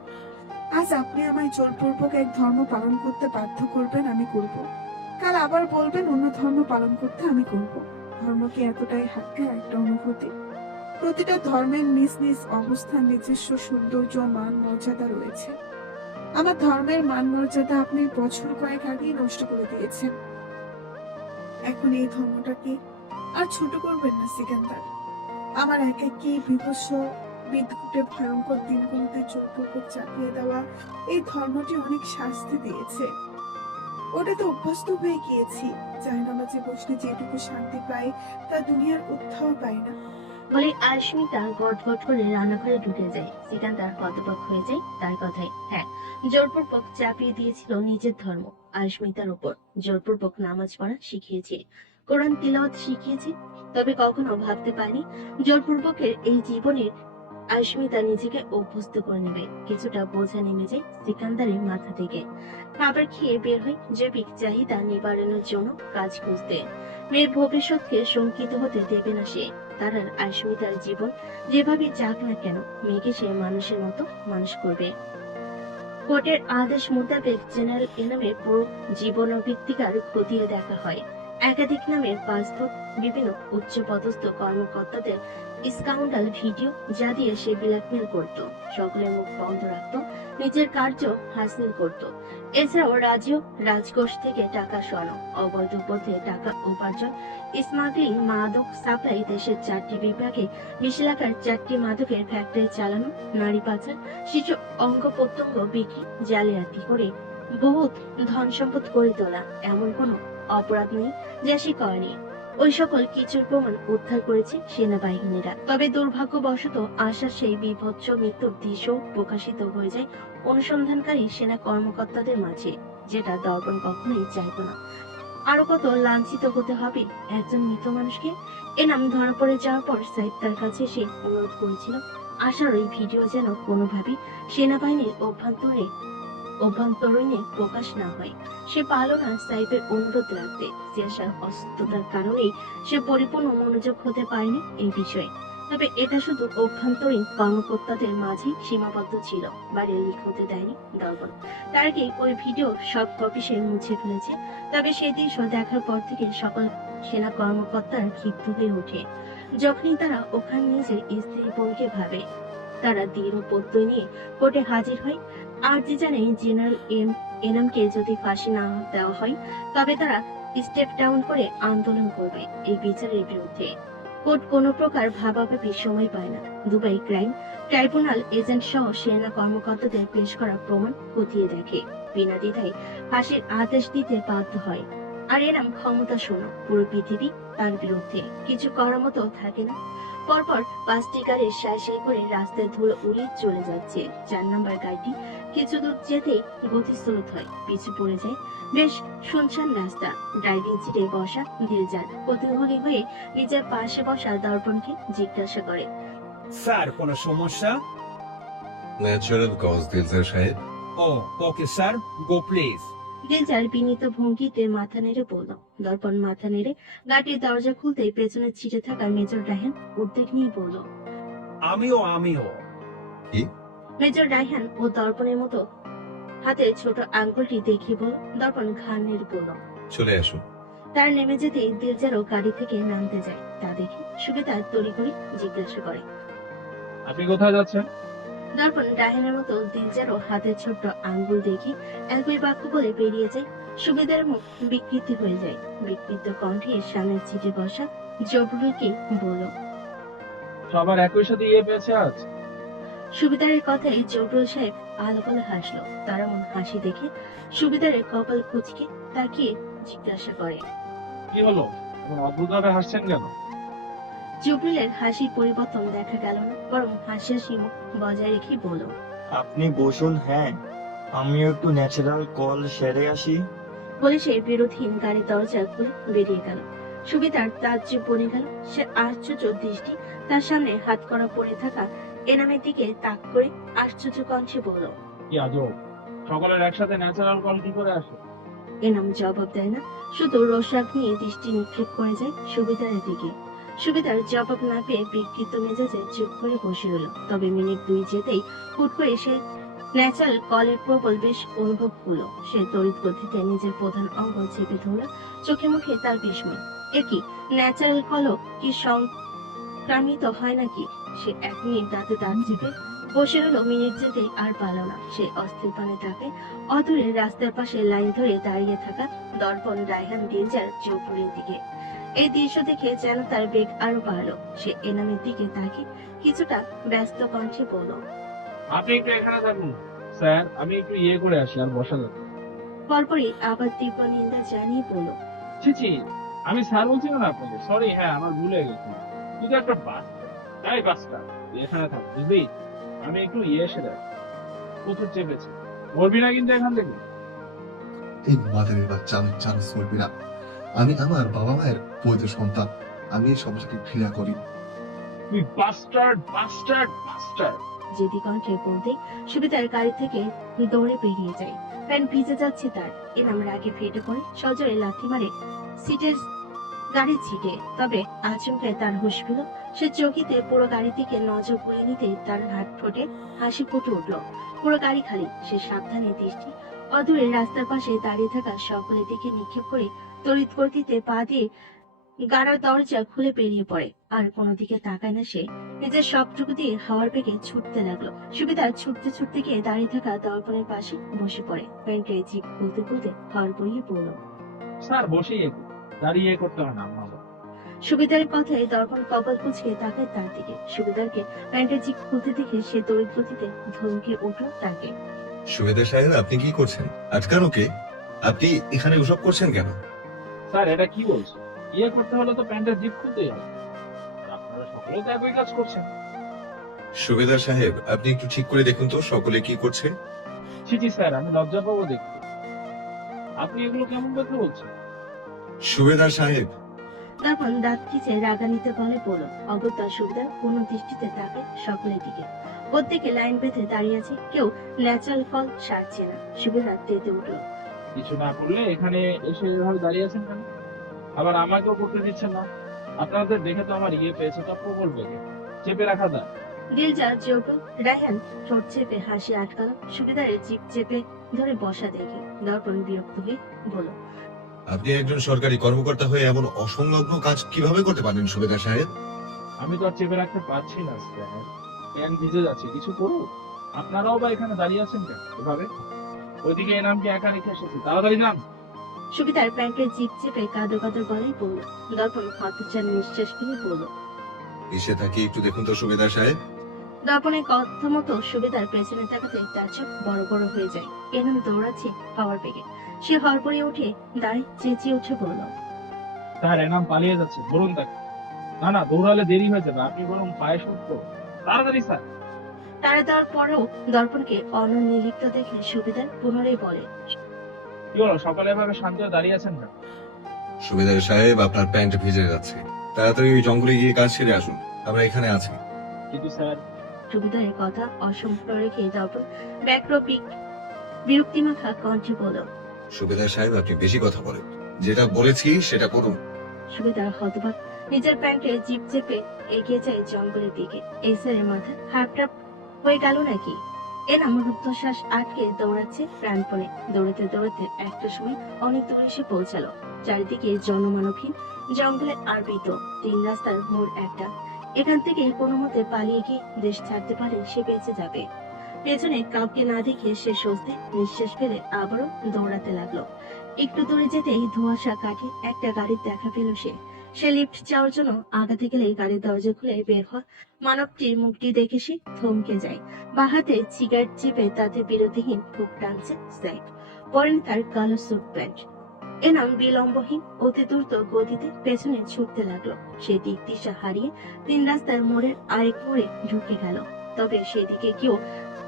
আজ আপনি আমায় জোরপূর্বক এক ধর্ম পালন করতে বাধ্য করবেন, আমি করব। কাল আবার বলবেন অন্য ধর্ম পালন করতে, আমি করব। ধর্ম কি এতটাই হালকা একটা অনুভূতি? প্রতিটা ধর্মের নিজ নিজ অবস্থান, নিজস্ব সৌন্দর্য, মান মর্যাদা রয়েছে। আমার ধর্মের মান মর্যাদা আপনি বছর কয়েক আগেই নষ্ট করে দিয়েছেন। এখন এই ধর্মটাকে আর ছোট করবেন না সিকান্দার। আমার একাকী বিভৎস বিদ্যুটে ভয়ঙ্কর দিনগুলোতে জোরপূর্বক চাপিয়ে দেওয়া এই ধর্মটি অনেক শাস্তি দিয়েছে। ওটাতে অভ্যস্ত হয়ে গিয়েছি। জায়নামাজে বসলে যেটুকু শান্তি পাই তা দুনিয়ার কোথাও পাই না। বলে আশমিতা গটগট করে রান্নাঘরে ঢুকে যায়। সিকান্দার হতবাক হয়ে যায় তার কথায়। হ্যাঁ, জোরপূর্বক চাপিয়ে দিয়েছিল নিজের ধর্ম আশমিতার উপর। জোরপূর্বক নামাজ পড়া শিখিয়েছে, কোরআন তিলাওয়াত শিখিয়েছে, তবে কখনো ভাবতে পারিনি জোরপূর্বকের এই জীবনের আশমিতা নিজেকে অভ্যস্ত করে নেবে। কিছুটা বোঝা নেমে যায় সিকান্দারের মাথা থেকে। খাবার খেয়ে বের হয় জৈবিক চাহিদা নিবারণের জন্য কাজ খুঁজতে। মেয়ের ভবিষ্যৎকে শঙ্কিত হতে দেবে না সে। তার আর আশমিতার জীবন যেভাবে যাক না কেন, মেয়েকে সে মানুষের মতো মানুষ করবে। কোর্টের আদেশ মোতাবেক জেনারেল এনামের পুরো জীবনবৃত্তিকার খতিয়ে দেখা হয়। একাধিক নামের পাসপোর্ট, বিভিন্ন উচ্চপদস্থ কর্মকর্তাদের স্কাউন্ডাল ভিডিও, যা দিয়ে সে ব্ল্যাকমেল করত, সকলের মুখ বন্ধ রাখত, নিজের কার্য হাসিল করত। এছাড়াও রাজ্য রাজকোষ থেকে টাকা সরানো, অবৈধ পথে টাকা উপার্জন, স্মাগলিং, মাদক সাপ্লাই, দেশের 4টি বিভাগে 20 লাখের 4টি মাদকের ফ্যাক্টরি চালানো, নারী পাচার, শিশু অঙ্গ প্রত্যঙ্গ বিক্রি, জালিয়াতি করে বহুত ধন সম্পদ করে তোলা, এমন কোনো অপরাধ নেই যা সে করেনি। ওই সকল কিছুর প্রমাণ উদ্ধার করেছে সেনাবাহিনীরা। তবে দুর্ভাগ্যবশত আশার সেই বিভৎস মৃত্যুর দৃশ্য প্রকাশিত হয়ে যায় অনুসন্ধানকারী সেনা কর্মকর্তাদের মাঝে, যেটা দর্পণ কখনোই চাইতো না। আরো কত লাঞ্ছিত হতে হবে একজন মৃত মানুষকে। এনাম ধরা পড়ে যাওয়ার পর সাইদ তার কাছে সে অনুরোধ করেছিল আশার ওই ভিডিও যেন কোনোভাবেই সেনাবাহিনীর অভ্যন্তরীণে প্রকাশ না হয়। সে পারল না সাইফের অনুরোধ রাখতে। সিয়াসার অসুস্থতার কারণেই সে পরিপূর্ণ মনোযোগ হতে পারেনি এই বিষয়ে। তবে এটা শুধু অভ্যন্তরীণ কর্মকর্তাদের মাঝেই সীমাবদ্ধ ছিল, বাইরে লিক হতে দেয়নি দর্পণ। তার আগে ওই ভিডিও সব কপি সে মুছে ফেলেছে। তবে সেই দৃশ্য দেখার পর থেকে সকল সেনা কর্মকর্তারা ক্ষিপ্ত হয়ে ওঠে। যখনই তারা ওখানে নিজের স্ত্রী বোনকে ভাবে, তারা দৃঢ় প্রত্যয় নিয়ে কোর্টে হাজির হয়। আর্জি জানে জেনারেল এনামকে যদি ফাঁসি না দেওয়া হয় তবে তারা স্টেপ ডাউন করে আন্দোলন করবে এই বিচারের বিরুদ্ধে। কোর্ট কোনো প্রকার ভাবাভাবির সময় পায় না। দুবাই ক্রাইম ট্রাইব্যুনাল এজেন্ট সহ সেনা কর্মকর্তাদের পেশ করা প্রমাণ খতিয়ে দেখে, বিনা দ্বিধায় ফাঁসির আদেশ দিতে বাধ্য হয়। আর এনাম ক্ষমতা শূন্য, পুরো পৃথিবী তার বিরুদ্ধে, কিছু করার মতো থাকে না। পরপর 5টি গাড়ির সাই করে রাস্তায় ধুলো উড়িয়ে চলে যাচ্ছে। 4 নম্বর গাড়িটি কিছু দূর যেতেই গতিস্রোত হয়, পিছু পড়ে যায়। বেশ শুনশান রাস্তা। ড্রাইভিং সিটে বসা দিলজার কৌতূহলী হয়ে নিজের পাশে বসা দর্পণকে জিজ্ঞাসা করে, স্যার কোনো সমস্যা? ন্যাচারাল কজ দিলজার সাহেব। ও okay sir, go please. Diljar বিনীত ভঙ্গিতে মাথা নেড়ে বলল। দর্পণ মাথা নেড়ে গাড়ির দরজা খুলতেই পেছনে ছিটে থাকা মেজর রায়হান উদ্বেগ নিয়ে বলল, আমিও মেজর রায়হান ও দর্পণের মতো হাতে ছোট আঙ্গুলটি দেখিয়ে বলল। দর্পণ ঘাড় নেড়ে বলল, চলে আসুন। তার নেমে যেতেই দিলজারও গাড়ি থেকে নামতে যায়। তা দেখে সুবিধা তড়িঘড়ি জিজ্ঞাসা করে, আপনি কোথায় যাচ্ছেন? দর্পণ রায়হানের মতো দিলজারও হাতে ছোট্ট আঙ্গুল দেখি একই বাক্য বলে বেরিয়ে যায়। সুবিধার মুখ বিকৃতি হয়ে যায়। বিকৃত কণ্ঠে সামনের সিটে বসা জবরুলকে বলল, সবার একই সাথে ইয়ে পেয়েছে আজ। সুবিধারের কথায় জবরুল সাহেব আলো বলে হাসলো। তার এমন হাসি দেখে সুবিধারের কপাল কুঁচকে তাকিয়ে জিজ্ঞাসা করে, কি হলো, এমন অদ্ভুত ভাবে হাসছেন কেন? জবরুলের হাসির পরিবর্তন দেখা গেল না, বরং হাসি মুখ বজায় রেখে বলল, আপনি বসুন। হ্যাঁ, আমিও একটু ন্যাচারাল কল সেরে আসি। বলে সে বিরোধীন গাড়ির দরজা খুলে বেরিয়ে গেল। সুবিধার তাজ্জব বনে গেল। সে আশ্চর্য দৃষ্টি তার সামনে হাত করা পড়ে থাকা এনামের দিকে তাক করে আশ্চর্য কণ্ঠে বলল, কি আজব, সকলের একসাথে ন্যাচারাল কল কি করে আসে? এনাম জবাব দেয় না, শুধু রোষরাগ নিয়ে দৃষ্টি নিক্ষেপ করে যায় সুবিধার দিকে। সুবিধার জবাব না পেয়ে বিকৃত মেজাজে চুপ করে বসে রইল। তবে মিনিট 2 যেতেই হুট করে সে ন্যাচারাল কলের প্রবল বেশ অনুভব হলো। সে তড়িৎ গতিতে নিজের প্রধান অঙ্গ চেপে ধরল। চোখে মুখে তার বিস্ময়। একই ন্যাচারাল কলও কি সংক্রামিত হয় নাকি? সে 1 মিনিট দাঁতে দাঁত চেপে বসে রইল। মিনিট যেতেই আর পারল না। সে অস্থির পানে তাকে অদূরে রাস্তার পাশে লাইন ধরে দাঁড়িয়ে থাকা দর্পণ, রায়হান, দিলজার, জবরুলের দিকে। এই দৃশ্য দেখে যেন তার বেগ আরো বাড়লো। সে এনামের দিকে তাকিয়ে কিছুটা ব্যস্ত কণ্ঠে বলল, আপনি একটু এখানে থাকুন স্যার, আমি একটু ইয়ে করে আসি। আর বসা যাবে? পরপরই আবার তীব্র নিন্দা জানিয়ে বলল, ছি, আমি স্যার বলছি না আপনাকে, সরি। হ্যাঁ, আমার ভুলে গেছি, শুধু একটা বাস, তাই বাসটা এখানে থাক, বুঝলি? আমি একটু ইয়ে এসে যাই, প্রচুর চেপেছি। বলবি না কিন্তু এখান থেকে। এই মাদারের বাচ্চা, আমি চান্স করবি না। আমি আমার বাবা মায়ের বৈধ সন্তান। আমি এই সমাজকে ঘৃণা করি। তুই বাস্টার্ড বাস্টার্ড বাস্টার্ড। জেদি কণ্ঠে বলতে সুবিধার গাড়ি থেকে দৌড়ে বেরিয়ে যায়। প্যান্ট ভিজে যাচ্ছে তার। এনাম রাগে ফেটে পড়ে, সজোরে লাথি মারে সিটের গাড়ির ছিটে। তবে আচমকে তার হুঁশ ফিরল। সে চৌকিতে পুরো গাড়ির দিকে নজর বুলিয়ে নিতে তার হাত ঠোঁটে হাসি ফুটে উঠল। পুরো গাড়ি খালি। সে সাবধানে দৃষ্টি অদূরে রাস্তার পাশে দাঁড়িয়ে থাকা সকলের দিকে নিক্ষেপ করে তড়িৎ গতিতে পা দিয়ে গাড়ার দরজা খুলে বেরিয়ে পড়ে। আর কোনো দিকে তাকায় না সে। নিজের সবটুকু দিয়ে হাওয়ার বেগে ছুটতে লাগলো। সুবিধা ছুটতে ছুটতে গিয়ে দাঁড়িয়ে থাকা দর্পণের পাশে বসে পড়ে। প্যান্টের জিপ খুলতে খুলতে ঘর বইয়ে পড়ল। স্যার বসেই দাঁড়িয়ে করতে হয় না আম্মা। সুবিধার কথায় দর্পণ কপাল কুঁচকে তাকায় তার দিকে। সুবিধারকে প্যান্টের জিপ খুলতে দেখে সে তড়িৎ গতিতে ধমকে উঠল তাকে। সুবেদার সাহেব, আপনি কি করছেন? আটকান ওকে। আপনি এখানে ওসব করছেন কেন? স্যার এটা কি বলছে? করতে হলে তো প্যান্টের জিপ খুলতেই হবে। আপনারা সকলে তো একই কাজ করছেন। সুবেদার সাহেব, আপনি একটু ঠিক করে দেখুন তো সকলে কি করছে। জি স্যার, আমি লজ্জা পাবো দেখতে। আপনি এগুলো কেমন কথা বলছেন? সুবেদার সাহেব, তখন দাঁত খিচে রাগানিতে বলে বলো। অগত্যা সুবিধার কোন দৃষ্টিতে তাকায় সকলের দিকে। প্রত্যেকে লাইন বেঁধে দাঁড়িয়ে আছে, কেউ ন্যাচারাল ফল সারছে না। সুবিধা তেতে উঠল। কিছু না করলে এখানে এসে এভাবে দাঁড়িয়ে আছেন কেন? আবার আমাকেও করতে দিচ্ছেন না। আপনাদের দেখে তো আমার পেয়েছে, তা প্রবল বেগে চেপে রাখা যায়। দিলজা যোগ রায়হান ঠোঁট চেপে হাসি আটকালো। সুবিধারে জিপ চেপে ধরে বসা দেখে দর্পণ বিরক্ত হয়ে বলল, আপনি একজন সরকারি কর্মকর্তা হয়ে এমন অসংলগ্ন কাজ কিভাবে করতে পারেন সুবেদার সাহেব? আমি তো আর চেপে রাখতে পারছি না স্যার। প্যান্ট ভিজে যাচ্ছে, কিছু করুন। আপনারাও বা এখানে দাঁড়িয়ে আছেন কেন এভাবে? ওইদিকে এনামকে একা রেখে এসেছে, তাড়াতাড়ি নাম। সুবিধার প্যান্টের জিপ চেপে কাঁদো কাঁদো গলায় বলল। দর্পণ হতচার নিঃশ্বাস ফেলে বলল, এসে থাকি একটু দেখুন তো সুবেদার সাহেব। দর্পণের কথা মতো সুবিধার পেছনে তাকাতে তার চোখ বড় বড় হয়ে যায়। এনাম দৌড়াচ্ছে পাওয়ার বেগে। সে হড়বড়িয়ে উঠে দাঁড়িয়ে চেঁচিয়ে উঠে বলল, স্যার এনাম পালিয়ে যাচ্ছে, বলুন তাকে। না না, দৌড়ালে দেরি হয়ে যাবে, আপনি বরং পায়ে শুট করুন তাড়াতাড়ি স্যার। তারা দেওয়ার পরেও দর্পণকে অননির্লিপ্ত দেখে সুবিধার পুনরায় বলে, কি হলো, সকালে এভাবে শান্ত হয়ে দাঁড়িয়ে আছেন কেন? সুবেদার সাহেব, আপনার প্যান্ট ভিজে যাচ্ছে, তাড়াতাড়ি ওই জঙ্গলে গিয়ে কাজ সেরে আসুন, আমরা এখানে আছি। কিন্তু স্যার। সুবিধার কথা অসম্পূর্ণ রেখে দর্পণ ব্যাক্রবিক বিরক্তিমাখা কণ্ঠে বলল, সুবেদার সাহেব, আপনি বেশি কথা বলেন, যেটা বলেছি সেটা করুন। সুবিধার হতবাক নিজের প্যান্টে জিপ চেপে এগিয়ে যায় জঙ্গলের দিকে। এসআরের মাথা হাফটাপ হয়ে গেল নাকি? এনাম রুদ্ধশ্বাস আটকে দৌড়াচ্ছে প্রাণপণে। দৌড়াতে দৌড়াতে একটা সময় অনেক দূরে এসে পৌঁছালো। চারিদিকে জনমানবহীন জঙ্গলে আবৃত। 3 রাস্তার মোড় একটা। এখান থেকে কোনো মতে পালিয়ে গিয়ে দেশ ছাড়তে পারে সে বেঁচে যাবে। পেছনে কাউকে না দেখে সে স্বস্তি নিঃশ্বাস ফেলে আবারও দৌড়াতে লাগলো। একটু দূরে যেতেই ধোঁয়াশা কাটে একটা গাড়ির দেখা পেল সে। সে লিফট চাওয়ার জন্য আগাতে গেলেই গাড়ির দরজা খুলে বের হওয়া মানবটির মুখটি দেখে সে থমকে যায়। বা হাতে সিগারেট চেপে তাতে বিরতিহীন ফুক টানছে সাইড। পরেন তার কালো স্যুট প্যান্ট। এনাম বিলম্বহীন অতি দ্রুত গতিতে পেছনে ছুটতে লাগলো। সে দিক দিশা হারিয়ে 3 রাস্তার মোড়ের আরেক মোড়ে ঢুকে গেল। তবে সেদিকে কেউ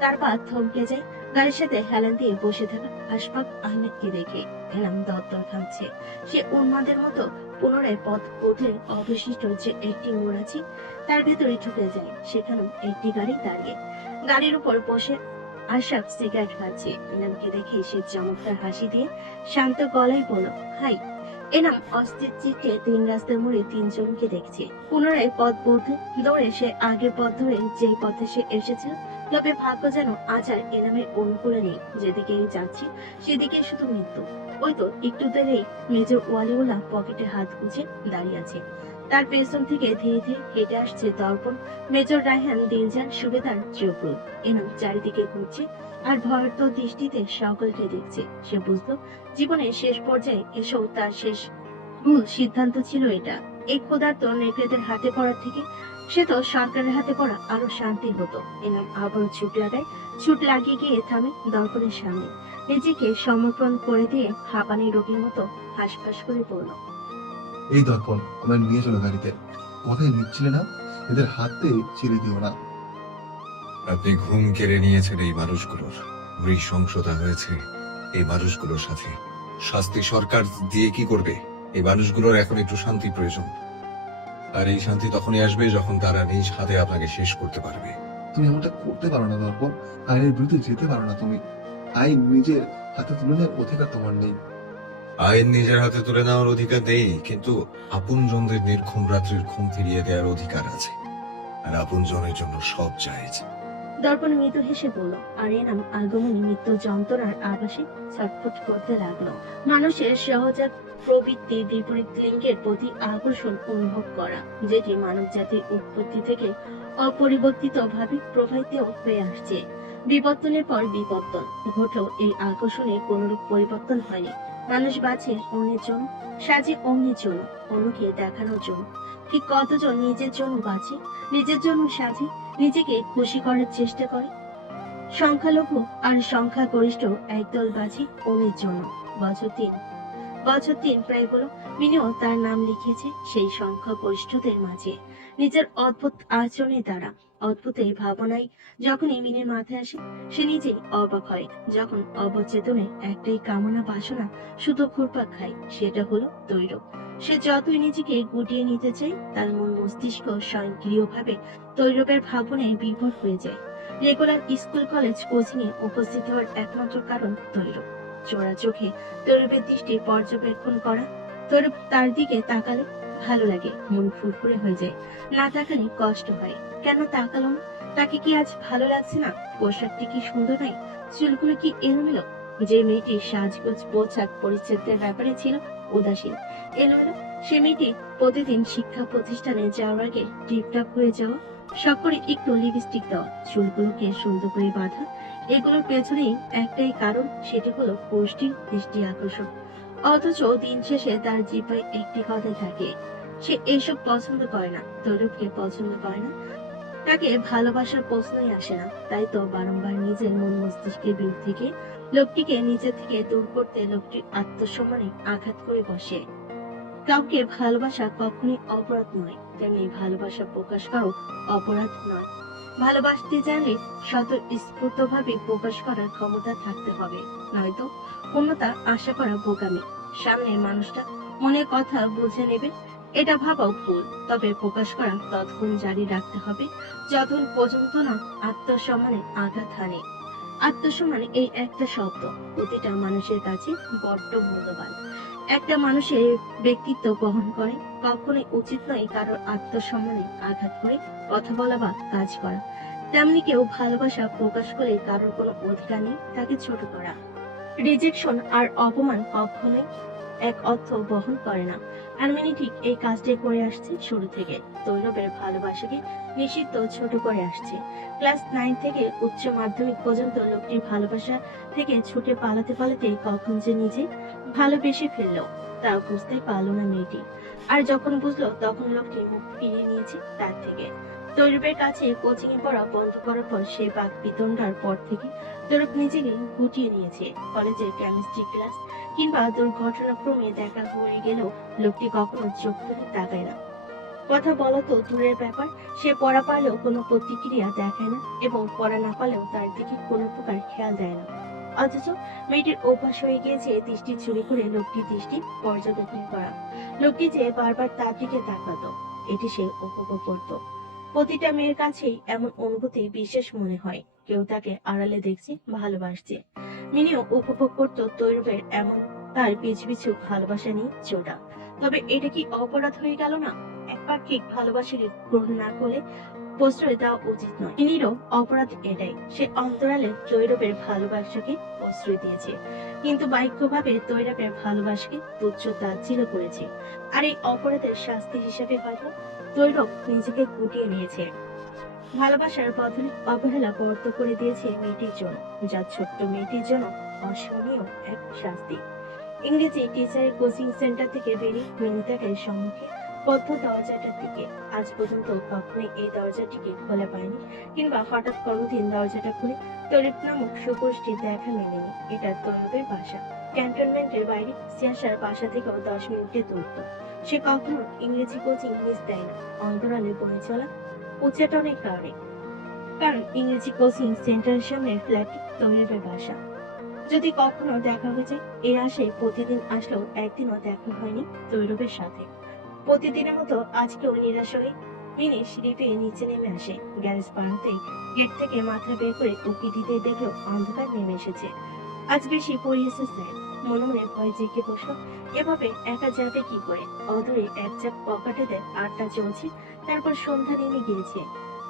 তার পা থমকে যায়। গাড়ির সাথে হেলান দিয়ে বসে থাকা আশফাক আহমেদকে দেখে এনাম দত্তর খাচ্ছে। সে উন্মাদের মতো পুনরায় পথ পথের অবশিষ্ট যে একটি মোড় আছে তার ভেতরে ঢুকে যায়। সেখানেও একটি গাড়ি দাঁড়িয়ে। গাড়ির উপর বসে আশফাক সিগারেট খাচ্ছে। এনামকে দেখে সে চমৎকার হাসি দিয়ে শান্ত গলায় বলল, হাই। এনাম অস্থির চিত্তে 3 রাস্তার মোড়ে 3 জনকে দেখছে। পুনরায় পথ বদলে দৌড়ে সে আগের পথ ধরে যেই পথে সে এসেছিল। তবে ভাগ্য যেন আচার এনামের অনুকূলে নেই। যেদিকে যাচ্ছে সেদিকে শুধু মৃত্যু। ওই তো একটু দূরেই মেজর ওয়ালিউল্লাহ পকেটে হাত গুজে দাঁড়িয়ে আছে। তার পেছন থেকে ধীরে ধীরে হেঁটে আসছে দর্পণ, মেজর রায়হান, দিলজান, সুবেদার, জবরুল। এনাম চারিদিকে ঘুরছে আর ভয়ার্ত দৃষ্টিতে সকলকে দেখছে। সে বুঝলো জীবনের শেষ পর্যায়ে এসেও তার শেষ ভুল সিদ্ধান্ত ছিল এটা। এই ক্ষুধার্ত নেকড়েদের হাতে পড়ার থেকে সে তো সরকারের হাতে পড়া আরো শান্তি হতো। এনাম আবারও ছুট লাগায়। ছুট লাগিয়ে গিয়ে থামে দর্পণের সামনে। নিজেকে সমর্পণ করে দিয়ে হাঁপানি রোগীর মতো হাঁসফাঁস করে পড়ল, এই দর্পণ, আমার নিয়ে চলো গাড়িতে। কোথায় নিচ্ছিলে না? এদের হাতে ছেড়ে দিও না। আপনি ঘুম কেড়ে নিয়েছেন এই মানুষগুলোর, নৃশংসতা হয়েছে এই মানুষগুলোর সাথে। শাস্তি সরকার দিয়ে কি করবে? এই মানুষগুলোর এখন একটু শান্তি প্রয়োজন। আর এই শান্তি তখনই আসবে যখন তারা নিজ হাতে আপনাকে শেষ করতে পারবে। তুমি এমনটা করতে পারো না দর্পণ, আইনের বিরুদ্ধে যেতে পারো না তুমি। আইন নিজের হাতে তুলে নেওয়ার অধিকার তোমার নেই। আইন নিজের হাতে তুলে নেওয়ার অধিকার নেই, কিন্তু আপনজনদের নির্ঘুম রাত্রির ঘুম ফিরিয়ে দেওয়ার অধিকার আছে। আর আপনজনের জন্য সব জায়েজ। দর্পণ মৃদু হেসে বলল, আর এ নাম আগমনী মৃত্যু যন্ত্রণার আভাসে ছটফট করতে লাগলো। মানুষের সহজাত প্রবৃত্তি বিপরীত লিঙ্গের প্রতি আকর্ষণ অনুভব করা, যেটি মানব জাতির উৎপত্তি থেকে অপরিবর্তিত ভাবে প্রবাহিত হয়ে আসছে। বিবর্তনের পর বিবর্তন ঘটলেও এই আকর্ষণে কোনরূপ পরিবর্তন হয়নি। মানুষ বাঁচে অন্যের জন্য, সাজে অন্যের জন্য, অন্যকে দেখানোর জন্য। ঠিক কতজন নিজের জন্য বাঁচে, নিজের জন্য সাজে, নিজেকে খুশি করার চেষ্টা করে। সংখ্যালঘু আর সংখ্যাগরিষ্ঠ একদল বাজি অন্যের জন্য। বছর তিন প্রায় হলো মিনিও তার নাম লিখেছে সেই সংখ্যাগরিষ্ঠদের মাঝে। নিজের অদ্ভুত আচরণের দ্বারা, অদ্ভুত এই ভাবনায় যখনই মিনির মাথায় আসে, সে নিজেই অবাক হয়। যখন অবচেতনে একটাই কামনা বাসনা শুধু ঘুরপাক খায়, সেটা হলো তৈরব। সে যতই নিজেকে গুটিয়ে নিতে চায়, তার মন মস্তিষ্ক স্বয়ংক্রিয়ভাবে তৈরবের ভাবনায় বিভোর হয়ে যায়। রেগুলার স্কুল কলেজ কোচিং এ উপস্থিত হওয়ার একমাত্র কারণ তৈরব। চোরা চোখে তৈরবের দৃষ্টি পর্যবেক্ষণ করা। তৈরব তার দিকে তাকালে ভালো লাগে, মন ফুরফুরে হয়ে যায়। না তাকালে কষ্ট হয়। কেন তাকালো না? তাকে কি আজ ভালো লাগছে না? পোশাকটি কি সুন্দর নয়? চুলগুলো কি এলোমেলো? যে মেয়েটির সাজগোজ পোশাক পরিচ্ছদের ব্যাপারে ছিল উদাসীন, এলোমেলো, সে মেয়েটি প্রতিদিন শিক্ষা প্রতিষ্ঠানে যাওয়ার আগে টিপটাপ হয়ে যাওয়া, সকলে একটু লিপস্টিক দেওয়া, চুলগুলোকে সুন্দর করে বাঁধা, এগুলোর পেছনেই একটাই কারণ, সেটি হলো পুষ্টির দৃষ্টি আকর্ষণ। অথচ দিন শেষে তার জিহ্বায় একটি কথাই থাকে, সে এসব পছন্দ করে না, তৈরবকে পছন্দ করে না, তাকে ভালোবাসার প্রশ্নই আসে না। তাই তো বারংবার নিজের মন মস্তিষ্কের বিরুদ্ধে থেকে লোকটিকে নিজে থেকে দূর করতে লোকটির আত্মসম্মানে আঘাত করে বসে। কাউকে ভালোবাসা কখনোই অপরাধ নয়, তেমনি ভালোবাসা প্রকাশ করাও অপরাধ নয়। ভালোবাসতে জানলে স্বতঃস্ফূর্ত ভাবে প্রকাশ করার ক্ষমতা থাকতে হবে, নয়তো পূর্ণতা আশা করা বোকামি। সামনের মানুষটা মনের কথা বুঝে নেবে, এটা ভাবাও ভুল। তবে প্রকাশ করা ততক্ষণ জারি রাখতে হবে যতক্ষণ পর্যন্ত না আত্মসম্মানে আঘাত হানে। আত্মসম্মান এই একটা শব্দ প্রতিটা মানুষের কাছে বড্ড মূল্যবান। একটা মানুষের ব্যক্তিত্ব বহন করে। কখনোই উচিত নয় কারোর আত্মসম্মানে আঘাত করে কথা বলা বা কাজ করা। তেমনি কেউ ভালোবাসা প্রকাশ করে কারোর কোনো অধিকার নেই তাকে ছোট করা। রিজেকশন আর অপমান কখনোই এক অর্থ বহন করে না। আরমিনি ঠিক এই কাজটাই করে আসছে শুরু থেকে। তৈরবের ভালোবাসাকে নিষিদ্ধ ছোট করে আসছে। ক্লাস 9 থেকে উচ্চ মাধ্যমিক পর্যন্ত লোকটির ভালোবাসা থেকে ছুটে পালাতে পালাতে কখন যে নিজে ভালোবেসে ফেললো তা বুঝতে পারলো না মেয়েটি। আর যখন বুঝলো তখন লোকটি মুখ ফিরিয়ে নিয়েছে তার থেকে। তৈরবের কাছে কোচিং এ পড়া বন্ধ করার পর সেই বাক বিতণ্ডার পর থেকে তৈরব নিজেকে গুটিয়ে নিয়েছে। কলেজের কেমিস্ট্রি ক্লাস কিংবা দুর্ঘটনাক্রমে দেখা হয়ে গেলেও লোকটি কখনো চোখ তুলে তাকায় না। কথা বলা তো দূরের ব্যাপার, সে পড়া পারলেও কোনো প্রতিক্রিয়া দেখায় না এবং পড়া না পারলেও তার দিকে কোনো প্রকার খেয়াল দেয় না। অথচ মেয়েটির অভ্যাস হয়ে গিয়েছে দৃষ্টি চুরি করে লোকটির দৃষ্টি পর্যবেক্ষণ করা। লোকটি যে বারবার তার দিকে তাকাতো, এটি সে উপভোগ করত। প্রতিটা মেয়ের কাছেই এমন অনুভূতি বিশেষ মনে হয়, কেউ তাকে আড়ালে দেখছে, ভালোবাসছে। মিনিও উপভোগ করত তৈরবের এমন তার পিছু পিছু ভালোবাসা নিয়ে ছোটা। তবে এটা কি অপরাধ হয়ে গেল না? একবার ঠিক ভালোবাসাকে গ্রহণ না করলে প্রশ্রয় দেওয়া উচিত নয়। মিনিরও অপরাধ এটাই, সে অন্তরালে তৈরবের ভালোবাসাকে প্রশ্রয় দিয়েছে, কিন্তু বাহ্যভাবে তৈরবের ভালোবাসাকে তুচ্ছ তাচ্ছিল্য করেছে। আর এই অপরাধের শাস্তি হিসেবে হয়তো তৈরব নিজেকে গুটিয়ে নিয়েছে। ভালোবাসার বদলে অবহেলা বর্ত করে দিয়েছে মেয়েটির জন্য, যা ছোট্ট মেয়েটির জন্য অসহনীয় এক শাস্তি। ইংরেজি টিচারের কোচিং সেন্টার থেকে বেরিয়ে মিনিতাকে সম্মুখে বদ্ধ দরজাটার দিকে। আজ পর্যন্ত কখনোই এই দরজাটিকে খোলা পায়নি, কিংবা হঠাৎ কোনোদিন দরজাটা খুলে তৈরব নামক সুপুষ্টির দেখা মেলেনি। এটা তৈরবের বাসা। ক্যান্টনমেন্টের বাইরে সিয়াসার বাসা থেকেও 10 মিনিটের দূরত্ব। সে কখনো ইংরেজি কোচিং মিস দেয় না, অন্তরালে বয়ে চলা উচ্চাটনের কারণে। কারণ ইংরেজি কোচিং সেন্টারের সামনে ফ্ল্যাট তৈরবের বাসা। যদি কখনো দেখা হয়ে যায় এই আশায় প্রতিদিন আসলেও একদিনও দেখা হয়নি তৈরবের সাথে। প্রতিদিনের মতো আজকেও নিরাশ হয়ে মিনি সিঁড়ি পেয়ে নিচে নেমে আসে। গ্যারেজ পার হতেই গেট থেকে মাথা বের করে উঁকি দিতে দেখলো অন্ধকার নেমে এসেছে। আজ বেশি পড়িয়েছে স্যার। মনে মনে ভয় জেগে বসলো, এভাবে একা যাবে কি করে? অদূরে এক চাপ পকেটেতে আড্ডা চলছে, তারপর সন্ধ্যা নেমে গিয়েছে।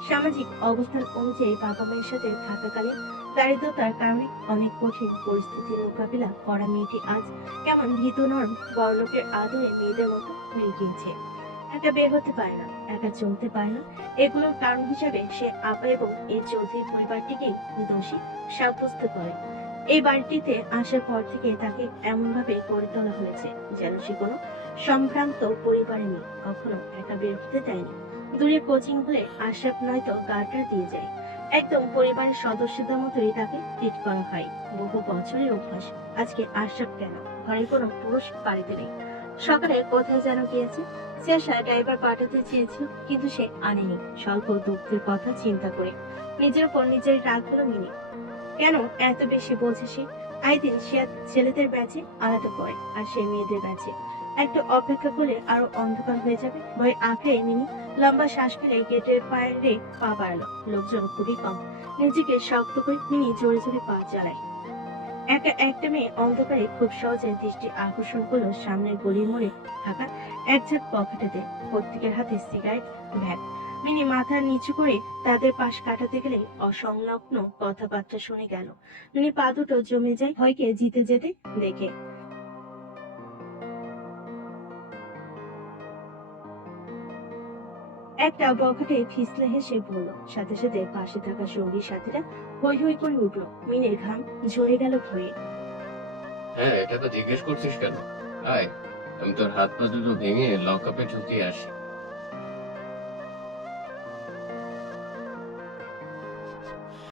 সামাজিক অবস্থান অনুযায়ী বাবা মায়ের সাথে থাকাকালে দারিদ্রতার কারণে অনেক কঠিন পরিস্থিতির মোকাবিলা করা মেয়েটি আজ কেমন ভীত নরম বড়লোকের আদরে মেয়েদের মতো হয়ে গিয়েছে। একা বের হতে পারে না, একা চলতে পারে না। এগুলোর কারণ হিসাবে সে আপা এবং এই চৌধুরী পরিবারটিকেই দোষী সাব্যস্ত করে। এই বাড়িটিতে আসার পর থেকে তাকে এমন ভাবে গড়ে তোলা হয়েছে যেন সে কোনো সম্ভ্রান্ত পরিবারে নেই, কখনো একা বের হতে দেয়নি। দূরে কোচিং হলে আশরাফ নয়তো গার্ডার দিয়ে যায়, একদম পরিবারের সদস্যদের মতোই তাকে ট্রিট করা হয়। বহু বছরের অভ্যাস। আজকে আশরাফ কেন ঘরে কোনো পুরুষ বাড়িতে নেই। সকালে কোথায় যেন গিয়েছে, শেষা ড্রাইভার পাঠাতে চেয়েছিল কিন্তু সে আনেনি। স্বল্প দুঃখের কথা চিন্তা করে নিজের উপর নিজের রাগ হলো মিনি। কেন এত বেশি বোঝে সে? আইদিন সে ছেলেদের ব্যাচে আলাদা করে আর সে মেয়েদের ব্যাচে। একটু অপেক্ষা করলে আরো অন্ধকার হয়ে যাবে। ভয় আঁকড়ে মিনি লম্বা শ্বাস ফেলে গেটের বাইরে পা বাড়ালো। লোকজন খুবই কম। নিজেকে শক্ত করে মিনি জোরে জোরে পা চালায়। একা একটা মেয়ে অন্ধকারে খুব সহজে দৃষ্টি আকর্ষণ করলো সামনের গলির মোড়ে থাকা এক ঝাঁক পকেটেতে। প্রত্যেকের হাতে সিগারেট, ব্যাগ। মিনি মাথা নিচু করে তাদের পাশ কাটাতে গেলে অসংলগ্ন কথাবার্তা শুনে গেল। মিনি পা দুটো জমে যায় ভয়কে জিতে যেতে দেখে। একটা বখাটে ফিসলে হেসে বলল, সাথে সাথে পাশে থাকা সঙ্গী সাথীরা হই হই করে উঠল। মিনের ঘাম ঝরে গেল ভয়ে। হ্যাঁ, এটা তো জিজ্ঞেস করছিস কেন? আয়, আমি তোর হাত পা দুটো ভেঙে লকআপে ঢুকিয়ে আসি।